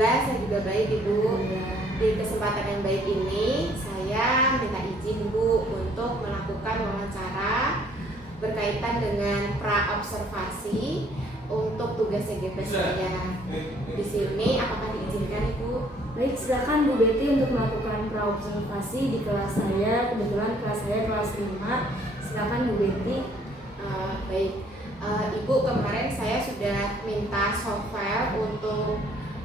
Alhamdulillah saya juga baik Ibu. Di kesempatan yang baik ini saya minta izin Bu untuk melakukan wawancara berkaitan dengan pra-observasi untuk tugas CGP saya. Di sini apakah diizinkan Ibu? Baik, silakan Bu Betty untuk melakukan pra-observasi di kelas saya. Kebetulan kelas saya kelas 5. Silakan Bu Betty. Baik, Ibu, kemarin saya sudah minta software untuk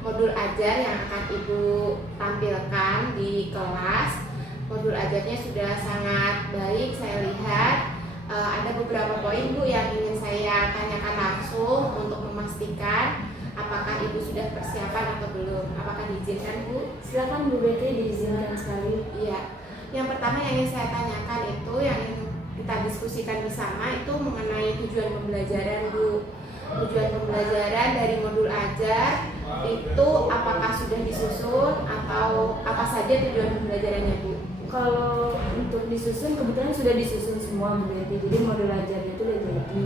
modul ajar yang akan Ibu tampilkan di kelas. Modul ajarnya sudah sangat baik, saya lihat. Ada beberapa poin Bu yang ingin saya tanyakan langsung untuk memastikan apakah Ibu sudah persiapan atau belum. Apakah diizinkan Bu? Silakan Bu Betty, diizinkan sekali. Iya. Yang pertama yang ingin saya tanyakan itu yang ingin kita diskusikan bersama itu mengenai tujuan pembelajaran Bu. Tujuan pembelajaran dari modul ajar itu apakah sudah disusun atau apa saja tujuan pembelajarannya Bu? Kalau untuk disusun, kebetulan sudah disusun semua Bu Betty. Jadi modul ajarnya itu udah jadi.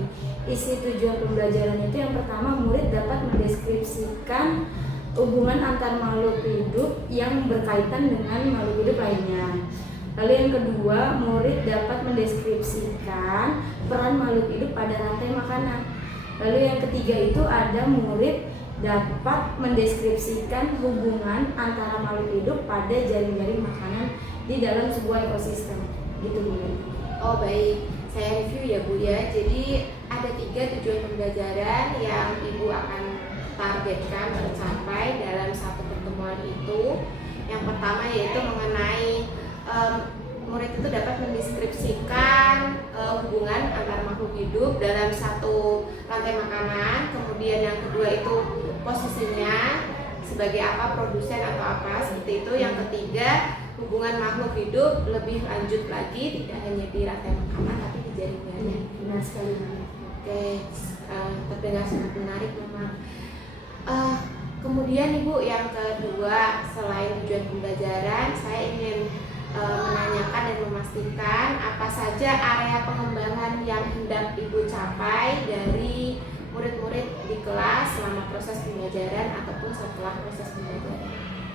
Isi tujuan pembelajaran itu yang pertama, murid dapat mendeskripsikan hubungan antar makhluk hidup yang berkaitan dengan makhluk hidup lainnya. Lalu yang kedua, murid dapat mendeskripsikan peran makhluk hidup pada rantai makanan. Lalu yang ketiga itu ada murid dapat mendeskripsikan hubungan antara makhluk hidup pada jaring-jaring makanan di dalam sebuah ekosistem. Gitu Bu. Oh baik, saya review ya Bu ya. Jadi ada 3 tujuan pembelajaran yang Ibu akan targetkan tercapai dalam satu pertemuan itu. Yang pertama yaitu mengenai murid itu dapat mendeskripsikan hubungan antar makhluk hidup dalam satu rantai makanan. Kemudian yang kedua itu posisinya sebagai apa, produsen atau apa seperti itu. Yang ketiga, hubungan makhluk hidup lebih lanjut lagi, tidak hanya di rantai makanan tapi di jaringannya. Benar sekali. Oke, terdengar sangat menarik memang. Kemudian Ibu, yang kedua, selain tujuan pembelajaran, saya ingin menanyakan dan memastikan apa saja area pengembangan yang hendak Ibu capai dari murid-murid di kelas selama proses pembelajaran ataupun setelah proses pembelajaran.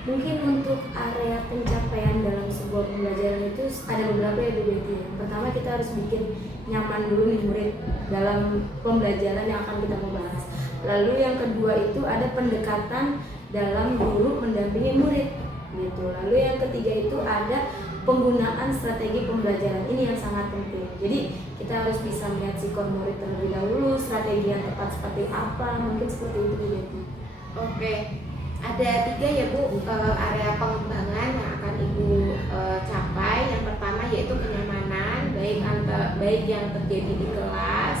Mungkin untuk area pencapaian dalam sebuah pembelajaran itu ada beberapa ya Bu Betty. Pertama, kita harus bikin nyaman dulu nih murid dalam pembelajaran yang akan kita mau bahas. Lalu yang kedua itu ada pendekatan dalam guru mendampingi murid gitu. Lalu yang ketiga itu ada penggunaan strategi pembelajaran. Ini yang sangat penting. Jadi kita harus bisa melihat sikon murid terlebih dahulu, strategi yang tepat seperti apa, mungkin seperti itu Bu Betty. Oke, ada 3 ya Bu area pengembangan yang akan Ibu capai. Yang pertama yaitu kenyamanan, baik yang terjadi di kelas,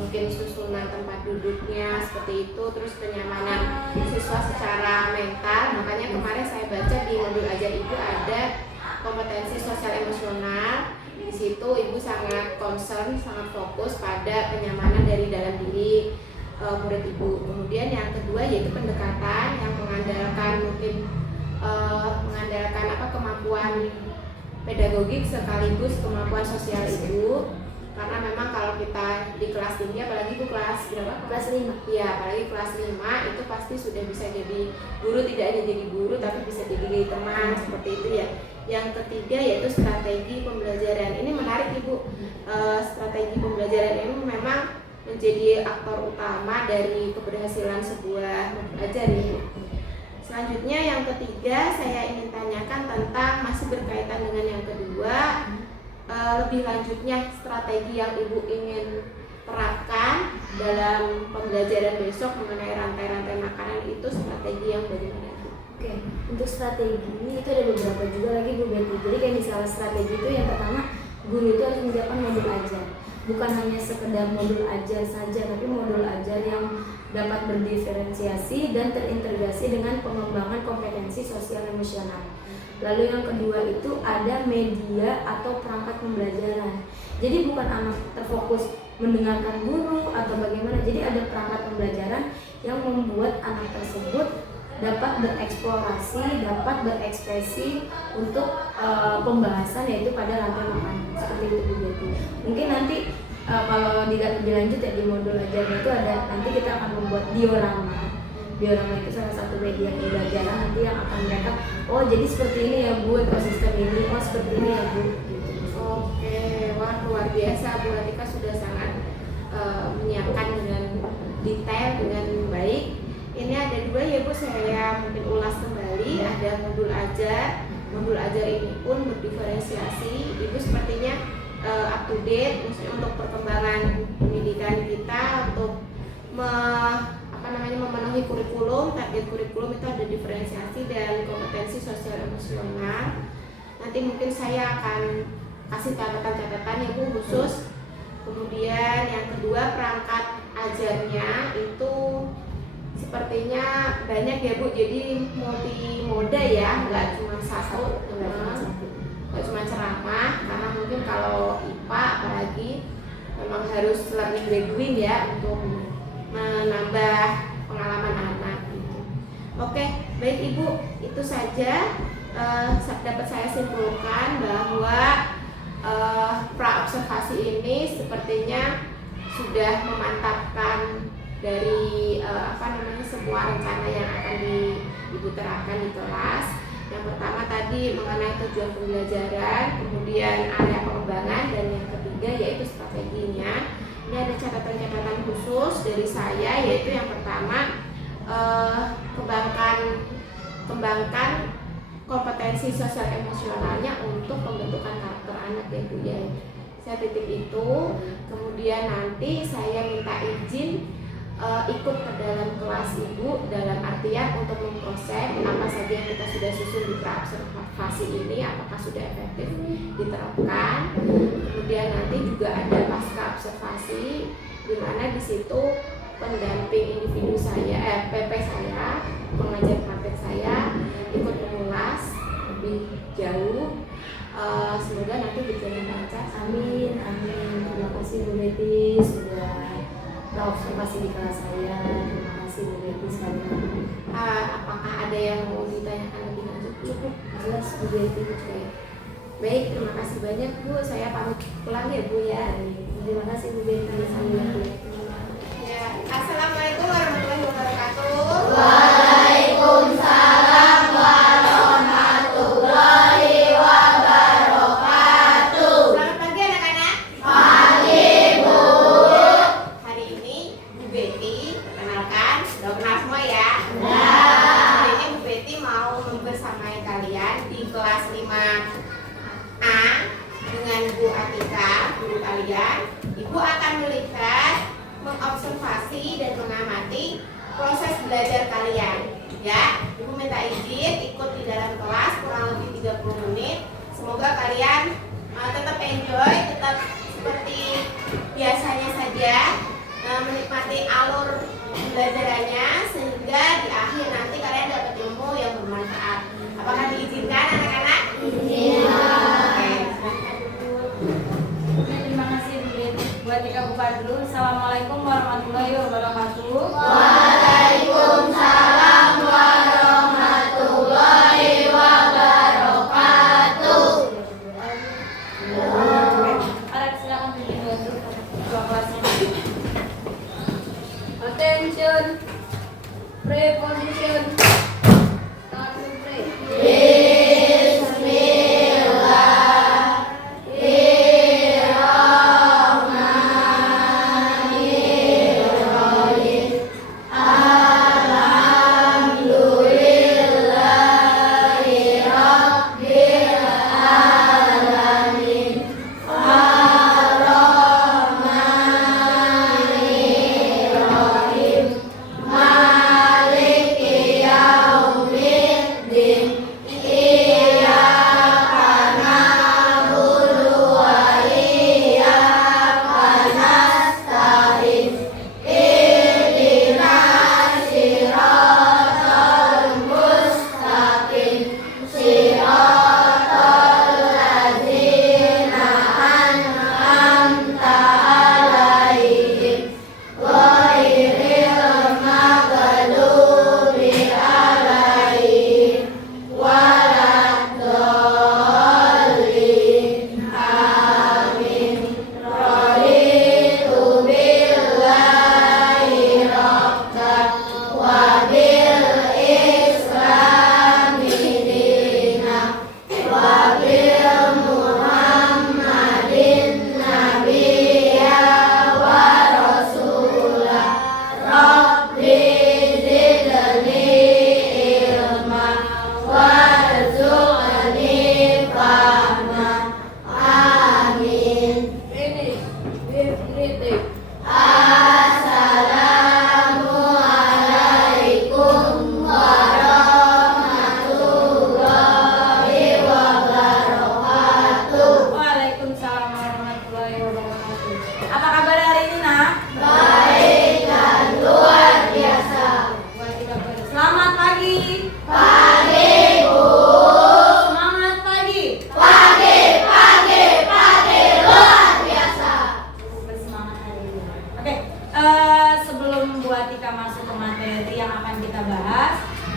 mungkin susunan tempat duduknya seperti itu, terus kenyamanan siswa secara mental. Makanya kemarin saya baca di modul ajar Ibu ada kompetensi sosial emosional. Di situ Ibu sangat concern, sangat fokus pada kenyamanan dari dalam diri murid Ibu. Kemudian yang kedua yaitu pendekatan yang mengandalkan kemampuan pedagogik sekaligus kemampuan sosial Ibu. Karena memang kalau kita di kelas tinggi, apalagi Bu kelas berapa? Kelas 5. Iya, apalagi kelas 5 itu pasti sudah bisa jadi guru, tidak hanya jadi guru tapi bisa jadi teman, seperti itu ya. Yang ketiga yaitu strategi pembelajaran. Ini menarik Ibu. Strategi pembelajaran ini memang menjadi aktor utama dari keberhasilan sebuah modul ajar Ibu. Selanjutnya yang ketiga saya ingin tanyakan tentang masih berkaitan dengan yang kedua, lebih lanjutnya strategi yang Ibu ingin terapkan dalam pembelajaran besok mengenai rantai-rantai makanan itu strategi yang bagaimana Bu? Oke, untuk strategi itu ada beberapa juga lagi Bu Betty. Jadi kayak misalnya strategi itu yang pertama, guru itu harus menyiapkan modul ajar. Bukan hanya sekedar modul ajar saja, tapi modul ajar yang dapat berdiferensiasi dan terintegrasi dengan pengembangan kompetensi sosial emosional. Lalu yang kedua itu ada media atau perangkat pembelajaran. Jadi bukan anak terfokus mendengarkan guru atau bagaimana. Jadi ada perangkat pembelajaran yang membuat anak tersebut dapat bereksplorasi, dapat berekspresi untuk pembahasan yaitu pada rantai makanan. Seperti itu Bu Betty. Mungkin nanti kalau dilihat lebih lanjut ya di modul ajarnya itu ada, nanti kita akan membuat diorama. Biorama itu salah satu media pembelajaran nanti yang akan mereka, oh jadi seperti ini ya Bu ekosistem ini, oh seperti ini ya Bu gitu. Oke, wah luar biasa Bu Atika sudah sangat menyiapkan dengan detail dengan baik. Ini ada dua ya Bu, saya mungkin ulas kembali. Ada modul ajar. Modul ajar ini pun berdiferensiasi. Ibu sepertinya up to date, maksudnya untuk perkembangan pendidikan kita, untuk memenuhi kurikulum, target kurikulum itu ada diferensiasi dan kompetensi sosial emosional. Nanti mungkin saya akan kasih catatan-catatan ya Bu khusus. Kemudian yang kedua, perangkat ajarnya itu sepertinya banyak ya Bu, jadi multi moda ya, nggak cuma satu, nggak cuma ceramah, karena mungkin kalau IPA apalagi memang harus learning by doing ya untuk menambah pengalaman anak gitu. Oke, baik Ibu, itu saja dapat saya simpulkan bahwa pra-observasi ini sepertinya sudah memantapkan dari semua rencana yang akan Ibu terapkan di kelas. Yang pertama tadi mengenai tujuan pembelajaran, kemudian area pengembangan, dan yang ketiga yaitu strateginya. Ini ada catatan-catatan khusus dari saya, yaitu yang pertama kembangkan kompetensi sosial emosionalnya untuk pembentukan karakter anak ya Bu ya. Saya titik itu. Kemudian nanti saya minta izin ikut ke dalam kelas Ibu, dalam artian untuk memproses apa saja yang kita sudah susun di pra-observasi ini, apakah sudah efektif diterapkan. Kemudian nanti juga ada pasca observasi, di mana di situ pendamping individu saya, PP saya, pengajar praktek saya ikut mengulas lebih jauh. Semoga nanti berjalan lancar. Amin, amin. Terima kasih Bu Betty sudah observasi di kelas saya. Terima kasih Bu Betty sekali. Apakah ada yang mau ditanyakan lebih lanjut? Cukup jelas Bu Betty. Baik, terima kasih banyak Bu. Saya pamit pulang ya Bu ya. Terima kasih Bu Betty. Ya, Assalamualaikum warahmatullahi wabarakatuh. Waalaikumsalam warahmatullahi wabarakatuh. Selamat pagi anak-anak. Pagi Bu. Hari ini Bu Betty, perkenalkan, sudah kenal semua ya. Ya. Hari ini Bu Betty mau membersamai kalian di kelas 5A dengan Bu Atika, guru kalian. Ibu akan melihat, mengobservasi dan mengamati proses belajar kalian ya. Ibu minta izin ikut di dalam kelas kurang lebih 30 menit. Semoga kalian tetap enjoy, tetap seperti biasanya saja, menikmati alur pembelajarannya, sehingga di akhir nanti kalian dapat ilmu yang bermanfaat. Apakah diizinkan anak-anak? Terima kasih Bu Betty. Buat Tika buka dulu. Assalamualaikum warahmatullahi wabarakatuh. Waalaikumsalam warahmatullahi wabarakatuh. Ada silakan pimpin dulu ketua kelasnya. Attention.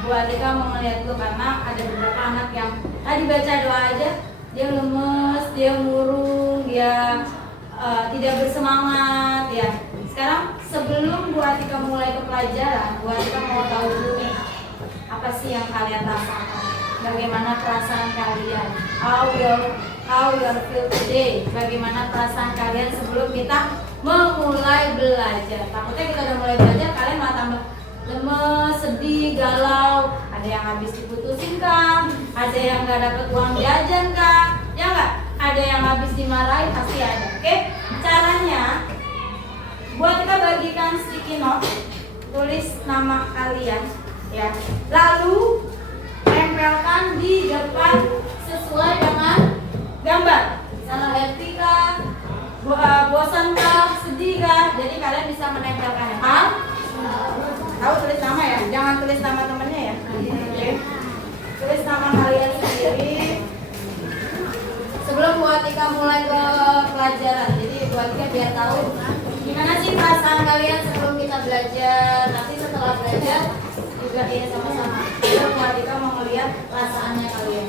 Bu Atika mau ngeliat dulu karena ada beberapa anak yang tadi baca doa aja dia lemes, dia murung, dia tidak bersemangat ya. Sekarang sebelum Bu Atika mulai ke pelajaran, Bu Atika mau tahu dulu nih apa sih yang kalian rasakan, bagaimana perasaan kalian, how you feel today, bagaimana perasaan kalian sebelum kita memulai belajar. Takutnya kita udah mulai belajar kalian malah tambah lemes, sedih, galau, ada yang habis diputusin kah, ada yang nggak dapat uang jajan kah, ya nggak? Ada yang habis dimarahin, pasti ada. Oke, caranya buat kita bagikan sticky note, tulis nama kalian ya, lalu tempelkan di depan sesuai dengan gambar. Misalnya happy kah, bosan kah, sedih kah, jadi kalian bisa menempelkannya. Tahu tulis nama ya, jangan tulis nama temennya ya. Oke. Tulis nama kalian sendiri sebelum Bu Atika mulai ke pelajaran. Jadi Bu Atika biar tahu gimana sih perasaan kalian sebelum kita belajar. Nanti setelah belajar juga ini sama-sama. Jadi Bu Atika mau melihat perasaannya kalian.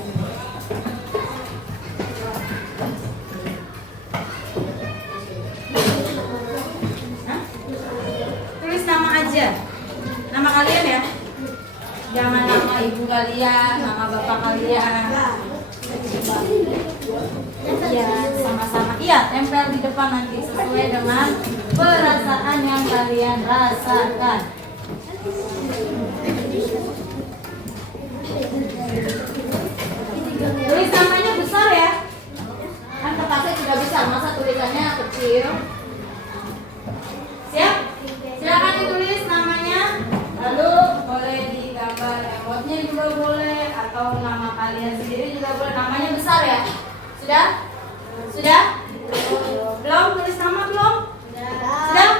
Tulis nama aja, nama kalian ya. Jangan nama ibu kalian, nama bapak kalian. Iya, sama-sama. Iya, tempel di depan nanti sesuai dengan perasaan yang kalian rasakan. Tulis namanya besar ya. Kan kertasnya sudah besar, masa tulisannya kecil? Siap? Silakan ditulis namanya. Lalu boleh digambar emotnya juga boleh, atau nama kalian sendiri juga boleh. Namanya besar ya. Sudah? Sudah? Belum? Tulis nama belum? Sudah?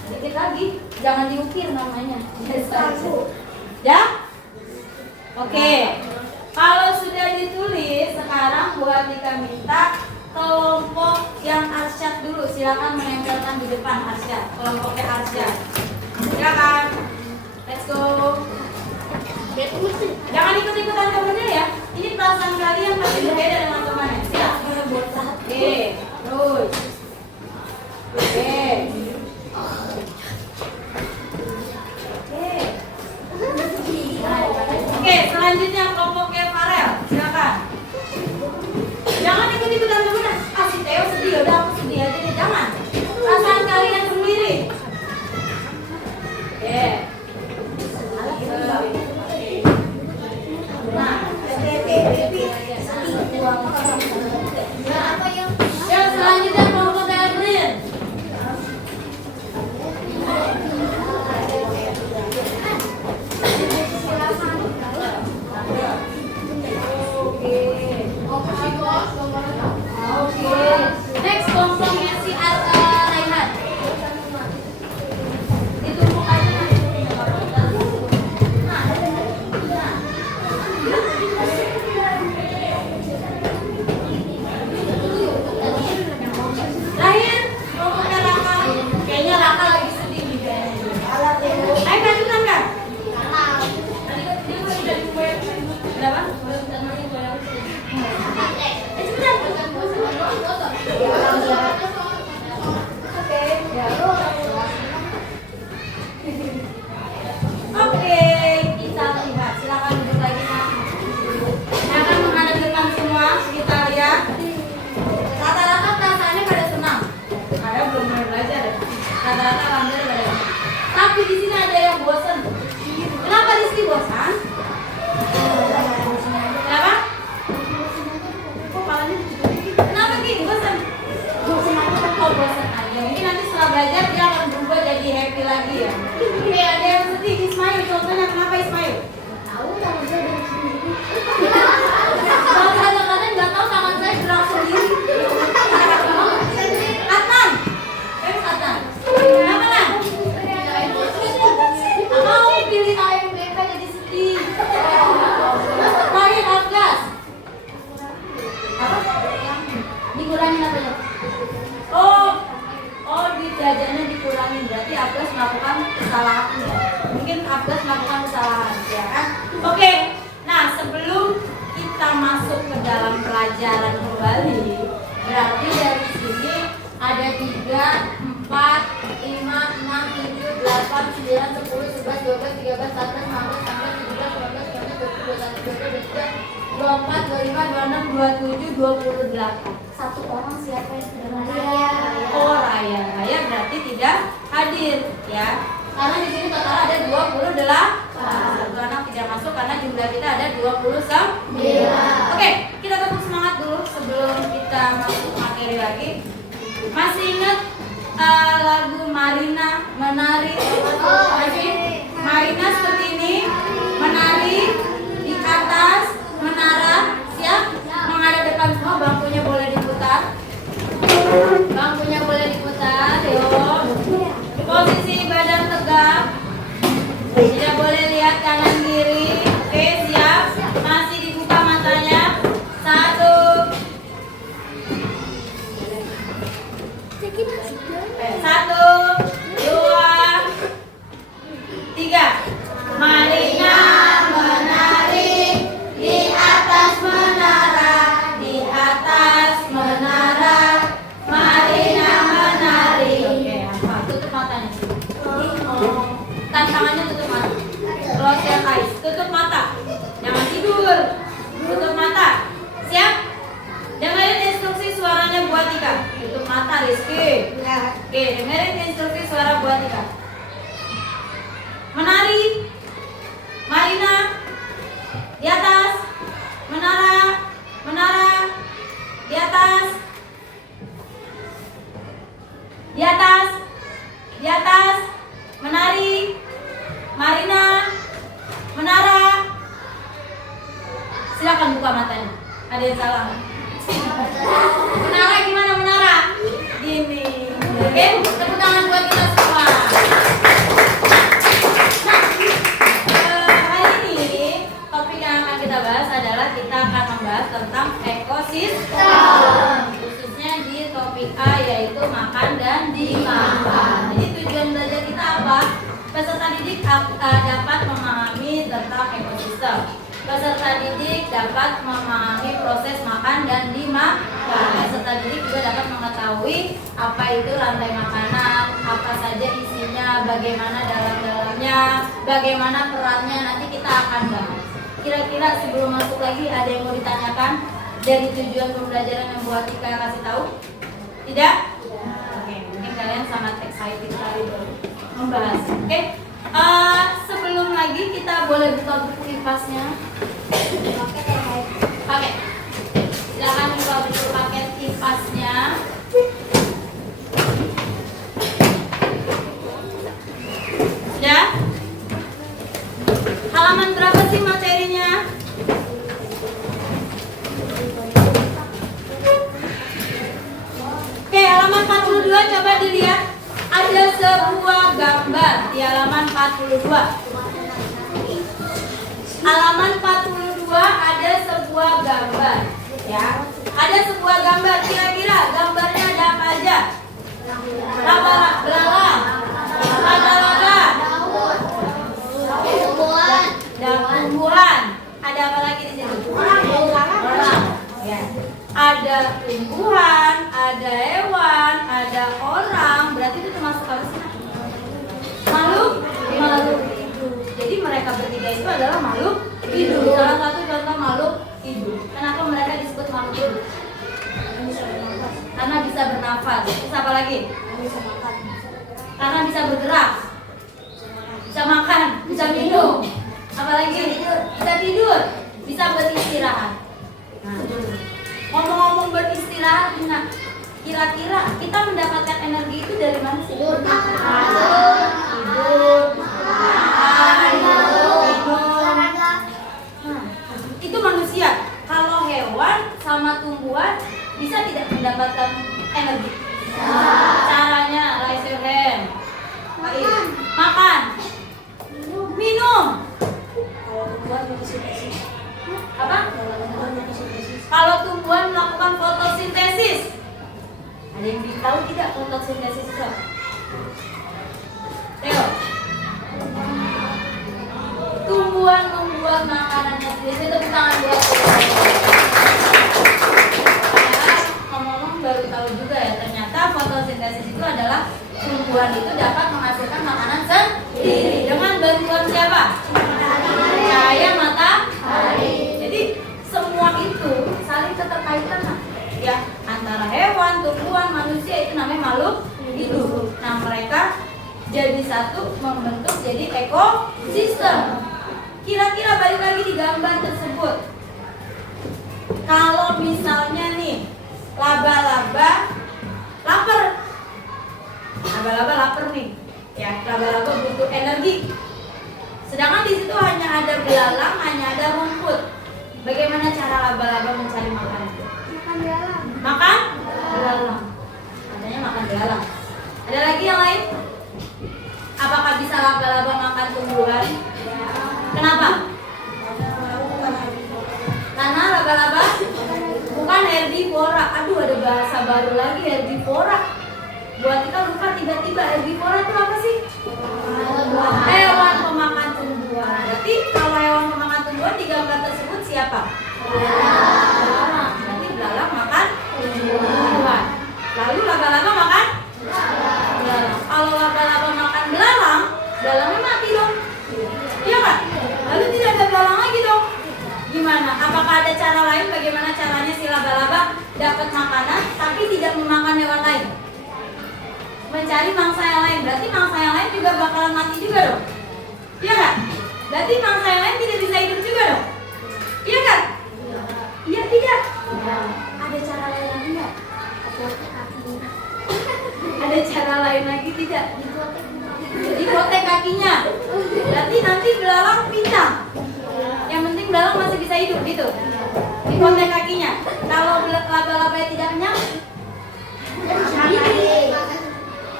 Sedikit lagi. Jangan diukir namanya. Ya? Oke. Kalau sudah ditulis, sekarang Bu Atika minta kelompok yang arsyad dulu. Silakan menempelkan di depan arsyad. Kelompoknya arsyad. Silakan. Let's go. Jangan ikut-ikutan temennya ya. Ini perasaan kalian pasti berbeda dengan temannya. Silakan. Oke. Terus. Oke. Oke, selanjutnya kelompoknya Farel. Silakan. Jangan ikut-ikutan temennya. Si Theo sedih, udah aku sedih aja deh. Jangan. Perasaan kalian sendiri. Oke. Ya, selanjutnya kelompok Evelyn. 24, 25, 26, 27, 28. Satu orang siapa yang sudah Raya? Oh, Raya. Raya berarti tidak hadir ya. Karena di sini total ada 28. Satu anak tidak masuk karena jumlah kita ada 29. Oke, kita tetap semangat dulu sebelum kita masuk materi lagi. Masih ingat lagu Marina menari? Marina seperti ini, menari di atas menara. Siap? Menghadap depan semua, bangkunya boleh diputar. Bangkunya boleh diputar, yuk. Posisi badan tegak. Tidak boleh lihat kanan kiri. Oke, siap. Masih dibuka matanya. 1, 2, 3. Marina menari di atas menara, di atas menara. Marina menari. Oke, apa? Tutup matanya. Tantangannya tutup mata. Close your eyes. Tutup mata. Jangan tidur. Tutup mata. Siap? Dengerin instruksi suaranya buat Tika. Tutup mata, Rizky. Oke, dengerin instruksi suara buat Tika. Menari. Marina. Di atas. Menara. Menara. Di atas. Di atas. Di atas. Menari. Marina. Menara. Silakan buka matanya. Ada yang salah? Menara gimana menara? Gini. Oke, tepuk tangan buat kita semua. Nah, hari ini topik yang akan kita bahas adalah kita akan membahas tentang ekosistem. Khususnya di topik A yaitu makan dan dimakan. Jadi tujuan belajar kita apa? Peserta didik dapat memahami tentang ekosistem. Peserta didik dapat memahami proses makan dan dimakan. Peserta didik juga dapat mengetahui apa itu rantai makanan, apa saja isinya, bagaimana dalam-dalamnya, bagaimana perannya, nanti kita akan bahas. Kira-kira sebelum masuk lagi ada yang mau ditanyakan dari tujuan pembelajaran yang buat Tika kasih tahu? Tidak? Oke, mungkin kalian sangat excited sekali membahas. Oke. Sebelum lagi kita boleh buka buku kipasnya. Pakai. Silakan buka buku paket kipasnya. Sudah? Halaman berapa sih materinya? Oke, halaman 42 coba dilihat. Ada sebuah gambar di halaman 42. Halaman 42 ada sebuah gambar, ya. Ada sebuah gambar. Kira-kira gambarnya ada apa aja? Belalang, laga-laga, tumbuhan. Ada apa lagi di sini? Orang. Ya. Ada tumbuhan, ada hewan, ada orang. Berarti itu termasuk apa sih? Makhluk hidup. Jadi mereka bertiga itu adalah makhluk hidup. Salah satu contoh makhluk hidup. Kenapa mereka disebut makhluk hidup? Karena bisa bernafas. Terus apa lagi? Karena bisa bergerak. Bisa makan, bisa minum. Apalagi? Bisa tidur. Bisa beristirahat. Nah, ngomong-ngomong beristirahat, nah, kira-kira kita mendapatkan energi itu dari mana sih? Tidur, itu manusia. Kalau hewan sama tumbuhan bisa tidak mendapatkan energi? Caranya, raise your hand. Makan. Minum. Apa? Kalau tumbuhan melakukan fotosintesis. Ada yang tahu tidak fotosintesis itu? Theo. Tumbuhan membuat makanannya sendiri. Tepuk tangan buat. Ngomong-ngomong baru tahu juga ya, ternyata fotosintesis itu adalah tumbuhan itu dapat menghasilkan makanan sendiri dengan bantuan siapa? Cahaya matahari. Jadi semua makhluk hidup. Nah, mereka jadi satu membentuk jadi ekosistem. Kira-kira balik lagi di gambar tersebut. Kalau misalnya nih laba-laba lapar. Laba-laba lapar nih. Ya, laba-laba butuh energi. Sedangkan di situ hanya ada belalang, hanya ada rumput. Bagaimana cara laba-laba mencari makanan? Makan belalang. Makan belalang. Katanya makan belalang. Ada lagi yang lain? Apakah bisa laba-laba makan tumbuhan? Kenapa? Karena laba-laba bukan herbivora. Aduh, ada bahasa baru lagi, herbivora. Buat kita lupa tiba-tiba herbivora itu apa sih? Hewan pemakan tumbuhan. Berarti kalau hewan pemakan tumbuhan di gambar tersebut siapa? Belalang. Berarti belalang makan tumbuhan. Lalu laba-laba makan belalang. Kalau laba-laba makan belalang, belalangnya mati dong. Iya kan? Lalu tidak ada belalang lagi dong. Gimana? Apakah ada cara lain bagaimana caranya si laba-laba dapat makanan tapi tidak memakan hewan lain? Mencari mangsa yang lain. Berarti mangsa yang lain juga bakalan mati juga dong. Iya kan? Berarti mangsa yang lain tidak bisa hidup juga dong. Iya kan? Iya tidak? Ada cara lain lagi nggak? Ada cara lain lagi tidak? Dipotek kakinya. Berarti nanti belalang pincang. Yang penting belalang masih bisa hidup gitu. Dipotek kakinya. Kalau laba-laba tidak kenyang,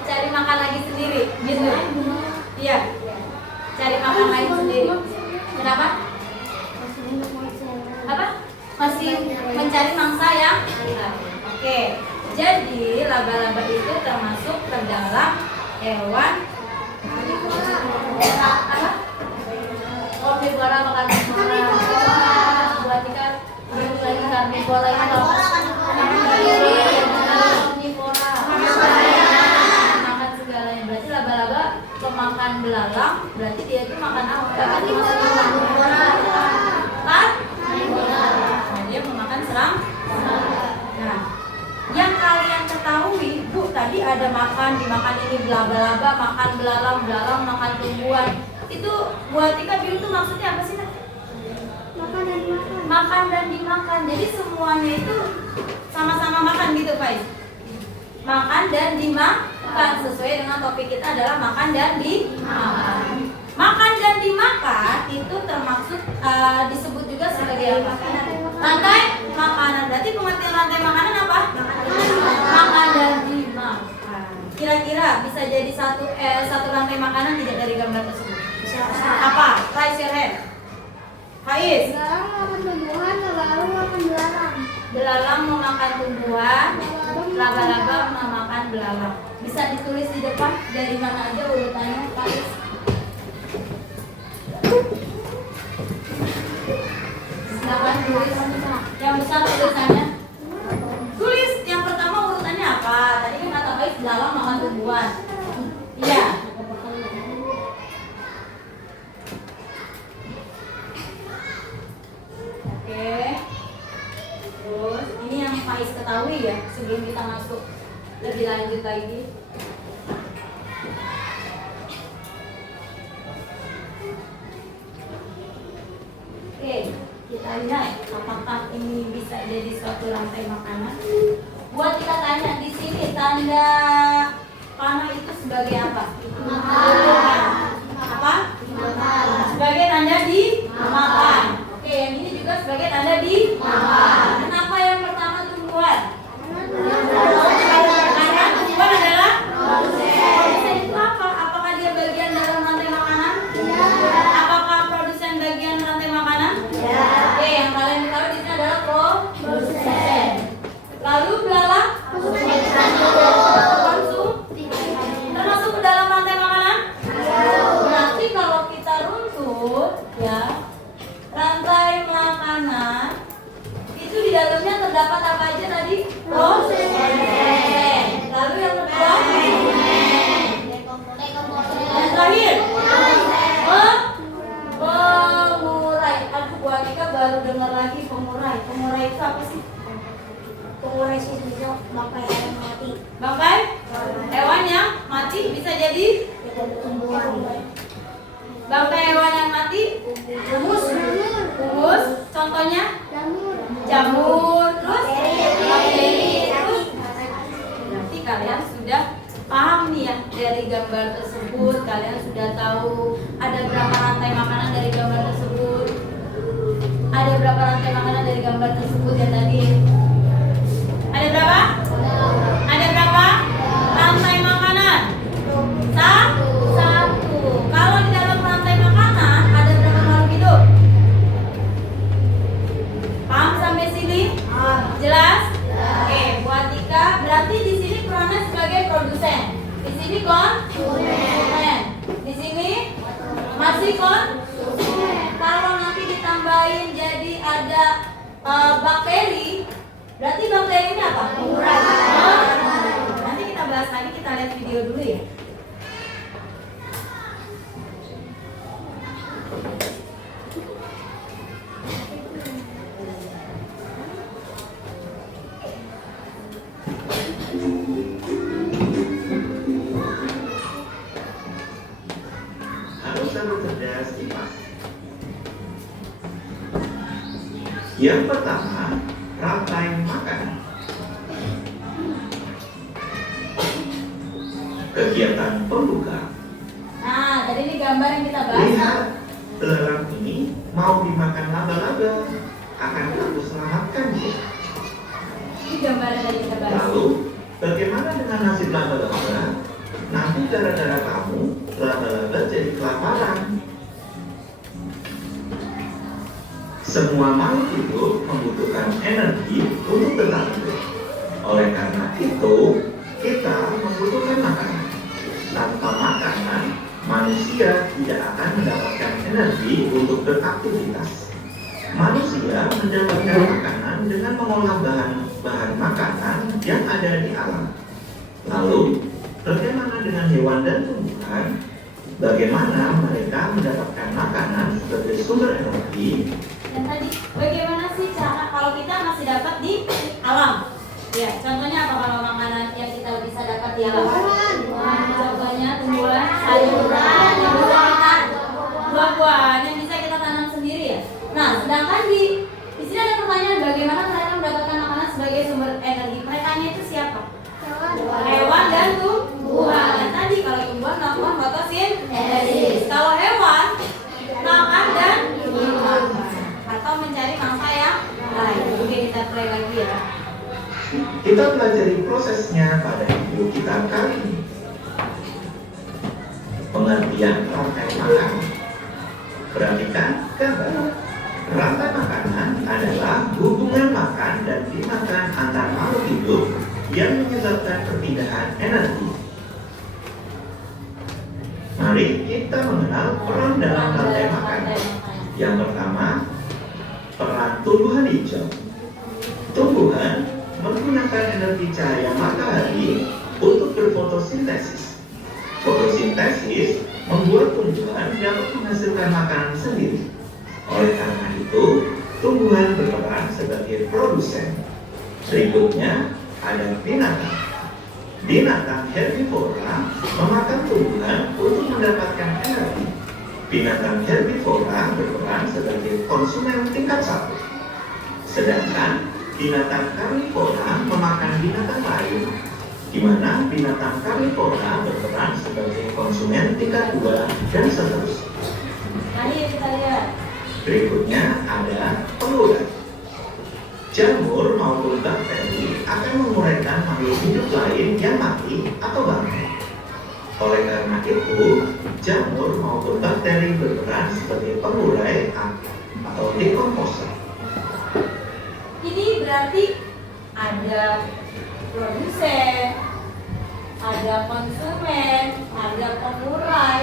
cari makan lagi sendiri gitu. Iya. Cari makan lagi sendiri. Kenapa? Apa? Masih mencari mangsa yang oke. Jadi laba-laba itu termasuk ke dalam hewan apa? Omnivora makan buat ikan lagi karnivora yang omnivora makan segalanya. Berarti laba-laba pemakan belalang, berarti dia itu makan apa? Kan? Nah, dia memakan serang. Nah, yang kalian ketahui, Bu, tadi ada dimakan ini laba-laba, makan belalang, belalang makan tumbuhan. Itu buat Tika biru itu maksudnya apa sih, Nak? Makan dan dimakan. Makan dan dimakan. Jadi semuanya itu sama-sama makan gitu, Faiz. Makan dan dimakan sesuai dengan topik kita adalah makan dan dimakan. Makan dan dimakan itu termasuk disebut juga sebagai apa? Rantai makanan. Berarti pengertian rantai makanan apa? Makan dan dimakan. Kira-kira bisa jadi satu rantai makanan tidak dari gambar tersebut? Apa? Raise your hand. Faiz. Belalang makan tumbuhan, laba-laba makan belalang. Belalang memakan tumbuhan, laba-laba memakan belalang. Bisa ditulis di depan dari mana aja urutannya, Faiz? Silakan tulis. Yang besar tulisannya. Tulis yang pertama urutannya apa? Tadi kan kata Faiz belalang makan tumbuhan. Iya. Oke. Terus ini yang Faiz ketahui ya sebelum kita masuk lebih lanjut lagi. Oke, kita lihat apakah ini bisa jadi suatu rantai makanan. Buat kita tanya di sini tanda panah itu sebagai apa? Makan. Apa? Makan. Sebagai tanda dimakan. Oke, yang ini juga sebagai tanda dimakan. Kenapa yang pertama tumbuhan? Karena tumbuhan adalah produsen itu apa? Apakah dia bagian dalam rantai makanan? Apakah produsen bagian rantai makanan? Oke, yang kalian tahu di sini adalah produsen. Lalu belalang? Konsum? Termasuk ke dalam rantai makanan? Berarti kalau kita runtut ya rantai makanan itu di dalamnya terdapat apa aja tadi? Produsen. Lalu yang kedua? Yang terakhir? Pengurai. Aduh, Bu Anika baru dengar lagi pengurai. Pengurai itu apa sih? pengurai sisa bangkai hewan mati. Bangkai hewan yang mati bisa jadi Tumbuhan. bangkai hewan yang mati. Jamur. Kumus. Contohnya Jamur. jamur. Terus Bakteri. terus. Berarti kalian sudah paham nih ya dari gambar tersebut. Kalian sudah tahu ada berapa rantai makanan dari gambar tersebut. Ada berapa rantai makanan dari gambar tersebut ya tadi? Ada berapa? Ada berapa rantai makanan? Satu. Kalau di dalam rantai makanan ada berapa makhluk hidup? Paham sampai sini? Jelas? Oke, buat Tika berarti di sini perannya sebagai produsen. Di sini konsumen. Di sini masih konsumen. Kalau nanti ditambahin jadi ada bakteri, berarti bakteri ini apa? Pengurai. Nanti kita bahas lagi, kita lihat video dulu ya. Harus selalu cerdas Dimas. Yang pertama, rantai makanan. Kegiatan pembuka. Nah, tadi ini gambar yang kita bahas. Lihat, belerang ini mau dimakan laba-laba. Akan aku selamatkan ya. Ini gambar yang tadi kita bahas. Lalu, bagaimana dengan nasib laba-laba? Nanti gara-gara kamu, laba-laba jadi kelaparan. Semua makhluk hidup membutuhkan energi untuk tetap hidup. Oleh karena itu, kita membutuhkan makanan. Tanpa makanan, manusia tidak akan mendapatkan energi untuk beraktivitas. Manusia mendapatkan makanan dengan mengolah bahan makanan yang ada di alam. Lalu, bagaimana dengan hewan dan tumbuhan? Bagaimana mereka mendapatkan makanan sebagai sumber energi? Dan tadi bagaimana sih cara kalau kita masih dapat di alam? Ya, contohnya apa kalau makanan yang kita bisa dapat di alam? Contohnya tumbuhan, sayuran, yang bisa kita buah-buahan yang bisa kita tanam sendiri ya. Nah, sedangkan di sini ada pertanyaan bagaimana mereka mendapatkan makanan sebagai sumber energi? Merekanya itu siapa? Hewan dan tumbuhan. Dan tadi kalau tumbuhan melakukan fotosintesis. Kalau hewan makan dan minum atau mencari mangsa yang lain. Oke, kita play lagi ya. Kita pelajari prosesnya pada video kita kali ini. Pengertian rantai makanan. Perhatikan gambar. Rantai makanan adalah hubungan makan dan dimakan antar makhluk hidup yang menyebabkan perpindahan energi. Mari kita mengenal peran dalam rantai makanan. Yang pertama, peran tumbuhan hijau. Tumbuhan menggunakan energi cahaya matahari untuk berfotosintesis. Fotosintesis membuat tumbuhan dapat menghasilkan makanan sendiri. Oleh karena itu, tumbuhan berperan sebagai produsen. Berikutnya ada binatang. Binatang herbivora memakan tumbuhan untuk mendapatkan energi. Binatang herbivora berperan sebagai konsumen tingkat 1. Sedangkan binatang karnivora memakan binatang lain, di mana binatang karnivora berperan sebagai konsumen tingkat 2 dan seterusnya. Mari kita lihat. Berikutnya ada pengurai. Jamur maupun bakteri akan menguraikan makhluk hidup lain yang mati atau bangkai. Oleh karena itu, jamur maupun bakteri berperan sebagai pengurai atau dekomposer. Ini berarti ada produsen, ada konsumen, ada pengurai.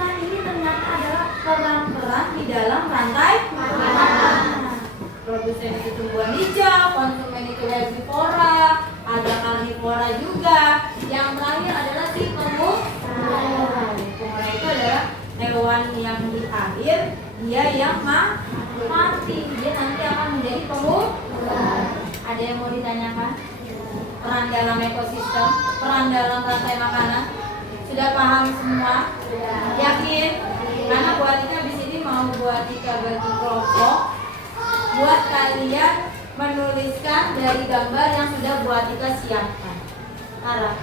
Nah, ini ternyata adalah peran-peran di dalam rantai makanan. Produsen itu tumbuhan hijau, konsumen itu herbivora, ada karnivora juga. Yang terakhir adalah si pengurai. Pengurai itu adalah hewan yang di akhir, dia yang mati. Dia nanti akan menjadi pengurai. Ada Ada yang mau ditanyakan? Peran dalam ekosistem, peran dalam rantai makanan. Sudah paham semua? Yakin? Karena Bu Atika di sini mau Bu Atika bagi kelompok buat kalian menuliskan dari gambar yang sudah Bu Atika siapkan. Arah,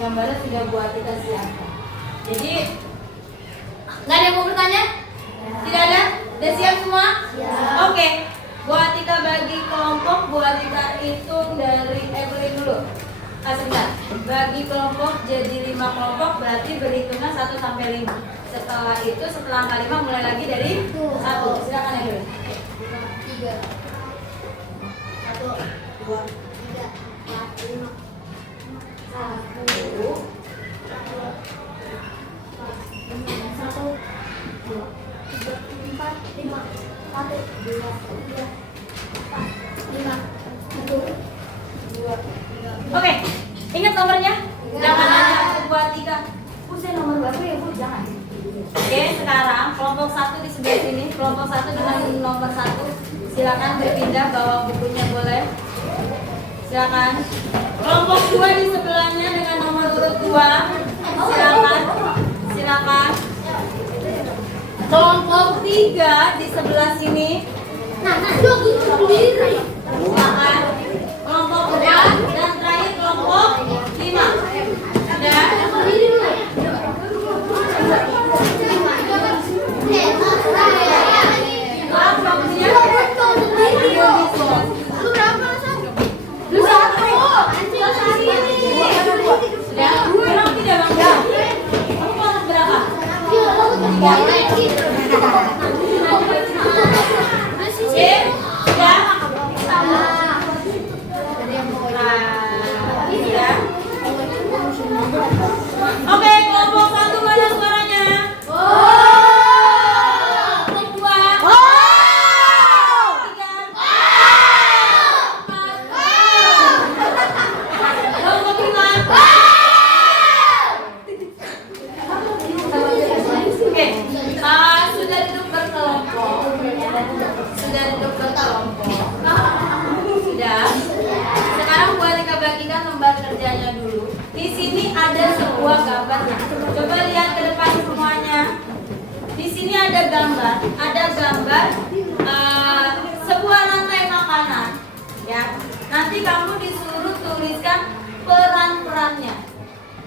gambarnya sudah Bu Atika siapkan. Jadi, nggak ada yang mau bertanya? Tidak ada? Udah siap semua? Oke. Bu Atika bagi kelompok, Bu Atika hitung dari beli dulu. Sebentar. Bagi kelompok jadi 5 kelompok, berarti berhitungnya 1 sampai 5. Setelah itu, setelah angka 5 mulai lagi dari 1. Silakan ya dulu. 3 1 2 3 4 5 Oke, ingat nomornya? Jangan hanya Bu Atika. Bu, saya nomor berapa ya Bu? Jangan. Oke, sekarang kelompok 1 di sebelah sini, kelompok 1 dengan nomor 1. Silakan berpindah, bawa bukunya boleh. Silakan. Kelompok 2 di sebelahnya dengan nomor urut 2. Silakan. Silakan. Kelompok 3 di sebelah sini. Silakan. Kelompok 4 dan terakhir kelompok 5. Sudah? Oke, kelompok 1 mana suaranya? Kelompok 2. Kelompok 5. Oke, sudah duduk berkelompok. Sudah. Sekarang Bu Atika bagikan lembar kerjanya dulu. Di sini ada sebuah gambar. Coba lihat ke depan semuanya. Di sini ada gambar sebuah rantai makanan. Ya, nanti kamu disuruh tuliskan peran-perannya.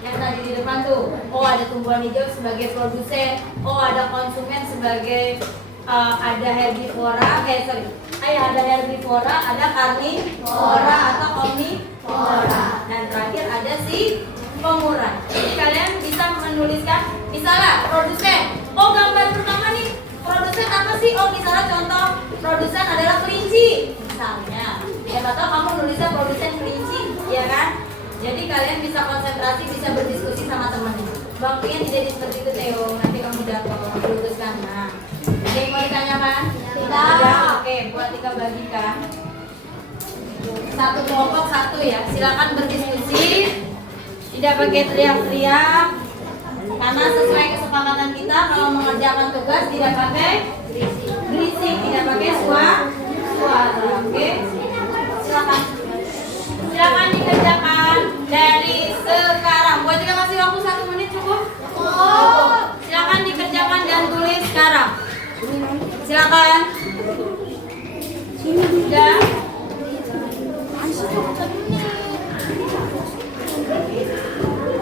Yang tadi di depan tuh, oh ada tumbuhan hijau sebagai produsen, oh ada konsumen sebagai ada herbivora, ada herbivora, ada karnivora atau omnivora, dan terakhir ada si pengurai. Jadi kalian bisa menuliskan, misalnya produsen. Oh gambar pertama nih, produsen apa sih? Oh misalnya contoh produsen adalah kelinci, misalnya. Siapa tahu kamu nulisnya produsen kelinci, ya kan? Jadi kalian bisa konsentrasi, bisa berdiskusi sama temannya. Waktunya tidak seperti itu Theo, nanti kamu dapat memutuskan. Nah, oke, mau ditanyakan? Tidak. Oke, Bu Atika bagikan. Satu kelompok 1 ya. Silakan berdiskusi. Tidak pakai teriak-teriak. Karena sesuai kesepakatan kita kalau mengerjakan tugas tidak pakai berisik, tidak pakai suara. Oke. Silakan. Silakan dikerjakan dari sekarang. Bu Atika kasih waktu 1 menit cukup? Silakan dikerjakan dan tulis sekarang. Silakan. Sudah.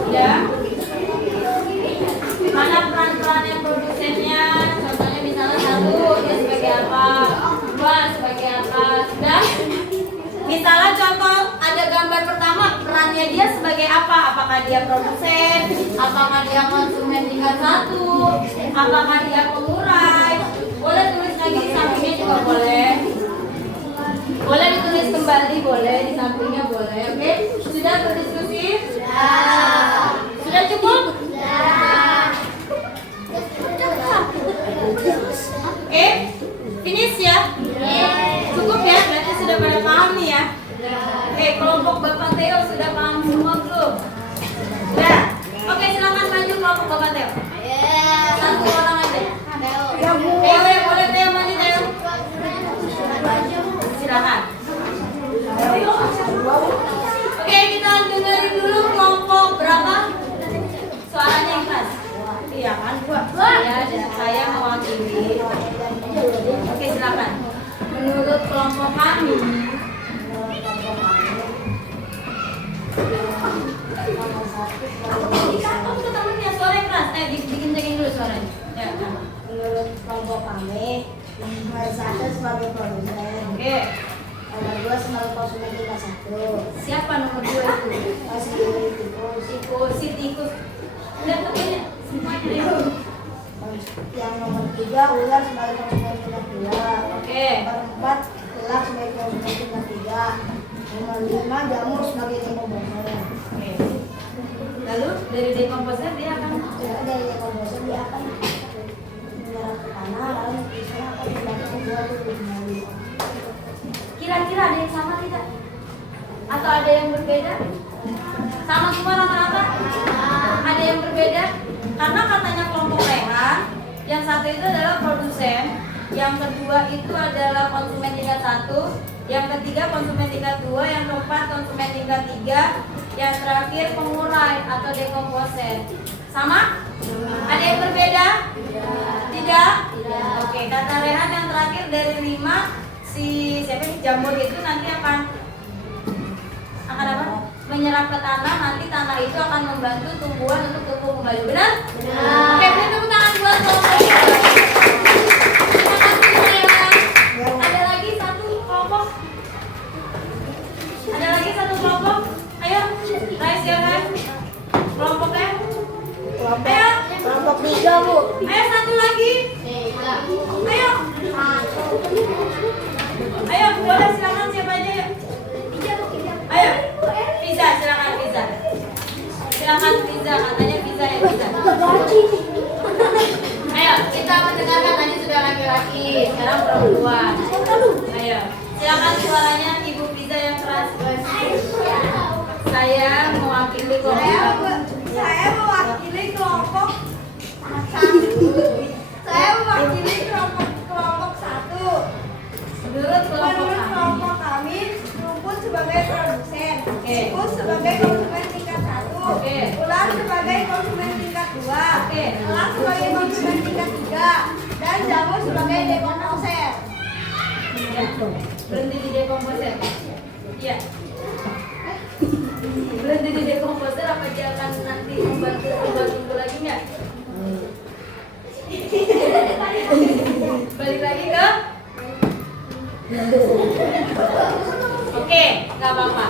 Ya. Mana peran-peran yang produsennya? Contohnya misalnya 1 dia sebagai apa, 2 sebagai apa. Sudah. Misalnya contoh ada gambar pertama, perannya dia sebagai apa? Apakah dia produsen? Apakah dia konsumen tingkat 1? Apakah dia pengurai? Boleh tulis lagi di sampingnya juga boleh. Boleh ditulis kembali, boleh di sampingnya boleh. Oke? Sudah berdiskusi? Sudah cukup? Oke? Finish ya? Cukup ya? Berarti sudah pada paham nih ya? Oke, kelompok Bapak Theo sudah paham semua belum? Sudah? Oke, silakan maju kelompok Bapak Theo. 1 orang aja. Theo ya, boleh Theo maju Theo. Silakan. menurut kelompok kami. Kamu ke temennya suara keras. Bikin dulu suaranya. Ya. Menurut kelompok kami, nomor 1 sebagai produsen, Oke. nomor 2 sebagai konsumen tingkat 1, Siapa nomor 2 itu? Si tikus. Udah temennya semuanya ya. yang nomor 3 ular sebagai konsumen tingkat 2, Oke. nomor 4 ular sebagai konsumen tingkat 3, nomor 5 jamur sebagai dekomposer. Oke. Lalu dari dekomposer dia akan Dari dekomposer dia akan menyerap ke tanah, lalu bisa akan membantu buat kembali. kira-kira ada yang sama tidak? Atau ada yang berbeda? Sama semua rata-rata? Ada yang berbeda? Karena katanya kelompok Rehan, yang satu itu adalah produsen, yang kedua itu adalah konsumen tingkat 1, yang ketiga konsumen tingkat 2, yang keempat konsumen tingkat 3, yang terakhir pengurai atau dekomposer. Sama? Ada yang berbeda? Tidak? Oke, kata Rehan yang terakhir dari 5, siapa nih jamur itu nanti akan apa? Menyerap ke tanah, nanti tanah itu akan membantu tumbuhan untuk tumbuh kembali. Benar? Benar. Oke, beri tepuk tangan buat kelompok ini. Terima kasih Rehan. Ada lagi satu kelompok. Ada lagi satu kelompok. Ayo, raise your hand. Kelompoknya. Ayo. Kelompok 3, Bu. Ayo satu lagi. Ayo. Ayo, boleh silakan siapa aja ya. Ayo, Fiza, silakan Fiza. Silakan Fiza, katanya Fiza ya Fiza. Ayo, kita mendengarkan tadi sudah laki-laki, sekarang perempuan. Ayo, silakan suaranya Ibu Fiza yang keras. Saya mewakili kelompok. Saya mewakili kelompok 1. Saya mewakili kelompok 1. Menurut kelompok Menurut kami. kelompok kami, rumput sebagai produsen, Oke. tikus sebagai konsumen tingkat 1, Oke. ular sebagai konsumen tingkat 2, Oke. elang sebagai konsumen tingkat 3, dan jamur sebagai dekomposer. Ya, berhenti di dekomposer. Iya. Berhenti di dekomposer, apa dia akan nanti membantu tumbuh lagi nggak? Balik lagi ke? Oke, nggak apa-apa.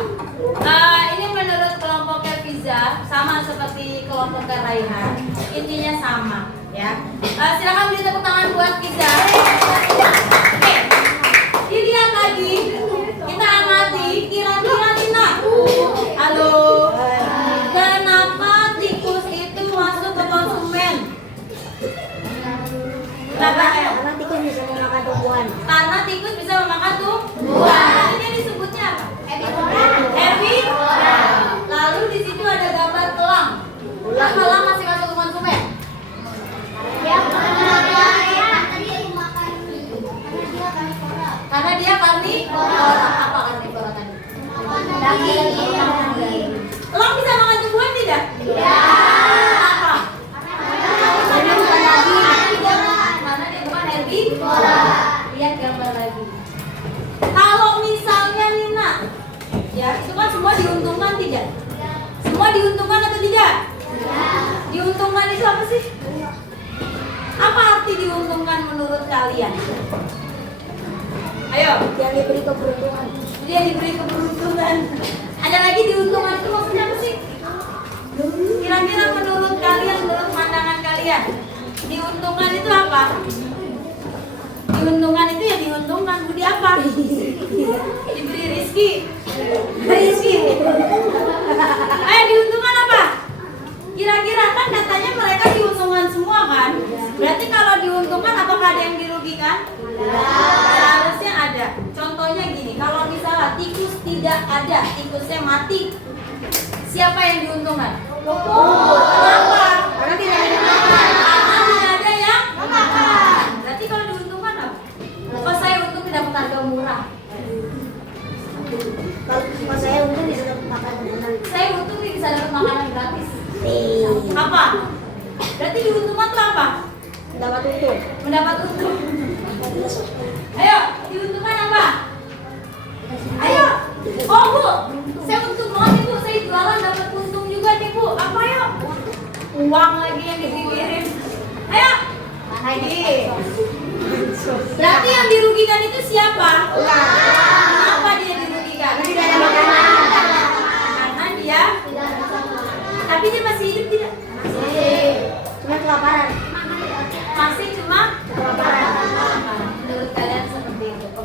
Ini menurut kelompoknya Fiza sama seperti kelompoknya Raihan. Intinya sama, ya. Silakan beri tepuk tangan buat Fiza. Oke, dilihat lagi. Kita amati. Kira-kira Tina. Halo. Kenapa tikus itu masuk ke konsumen? Kenapa? Karena tikus bisa memakan tumbuhan. Karena tikus bisa memakan tumbuhan. Ini disebutnya apa? Herbivora. Lalu di situ ada gambar elang. Elang masih masuk ke konsumen? Karena dia karnivora. Apa karnivora tadi? Elang bisa makan tumbuhan tidak? Apa? Karena dia bukan herbivora. Lihat gambar lagi. Kalau misalnya Nina, ya itu kan semua diuntungkan tidak? Semua diuntungkan atau tidak? Diuntungkan itu apa sih? Apa arti diuntungkan menurut kalian? Ayo, Yang diberi keberuntungan. dia diberi keberuntungan. Ada lagi diuntungkan itu maksudnya apa sih? Kira-kira menurut kalian, menurut pandangan kalian, diuntungkan itu apa? Diuntungkan itu ya diuntungkan. Budi apa? Diberi rezeki. Rezeki. Ayo diuntungkan apa? Kira-kira kan katanya mereka diuntungkan semua kan? Berarti kalau diuntungkan apakah ada yang dirugikan? Seharusnya ada. Contohnya gini, kalau misalnya tikus tidak ada, tikusnya mati, siapa yang diuntungkan? Kenapa? Karena tidak ada makan. Karena tidak ada yang makan. Berarti kalau diuntungkan apa? Oh, saya untung dapat harga murah. Kalau saya untung bisa dapat makan berenang. Saya untung bisa dapat makanan gratis. Apa? Berarti diuntungkan itu apa? Dapat untung. Mendapat untung. Ayo, diuntungkan apa?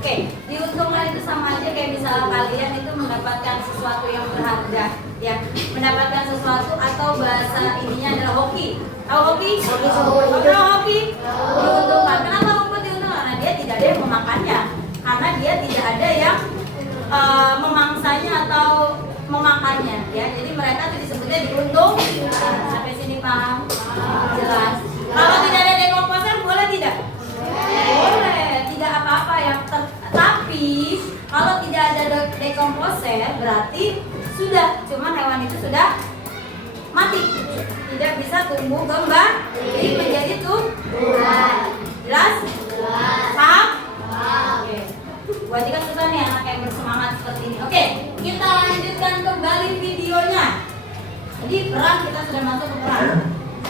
Oke, diuntungkan itu sama aja kayak misalnya kalian itu mendapatkan sesuatu yang berharga, ya, mendapatkan sesuatu atau bahasa ininya adalah hoki. Tahu hoki? Hoki. Diuntungkan. Kenapa rumput diuntungkan? Karena dia tidak ada yang memakannya, karena dia tidak ada yang memangsanya atau memakannya, ya. Jadi mereka itu disebutnya diuntung. Sampai sini paham? Jelas. Kalau tidak ada dekomposer boleh tidak? Boleh, tidak apa-apa yang tapi kalau tidak ada dekomposer berarti sudah, cuman hewan itu sudah mati, tidak bisa tumbuh kembali menjadi tumbuhan. Jelas? Paham? Oke. Buat kan susah nih anak yang bersemangat seperti ini. Oke, kita lanjutkan kembali videonya. Jadi peran kita sudah masuk ke peran.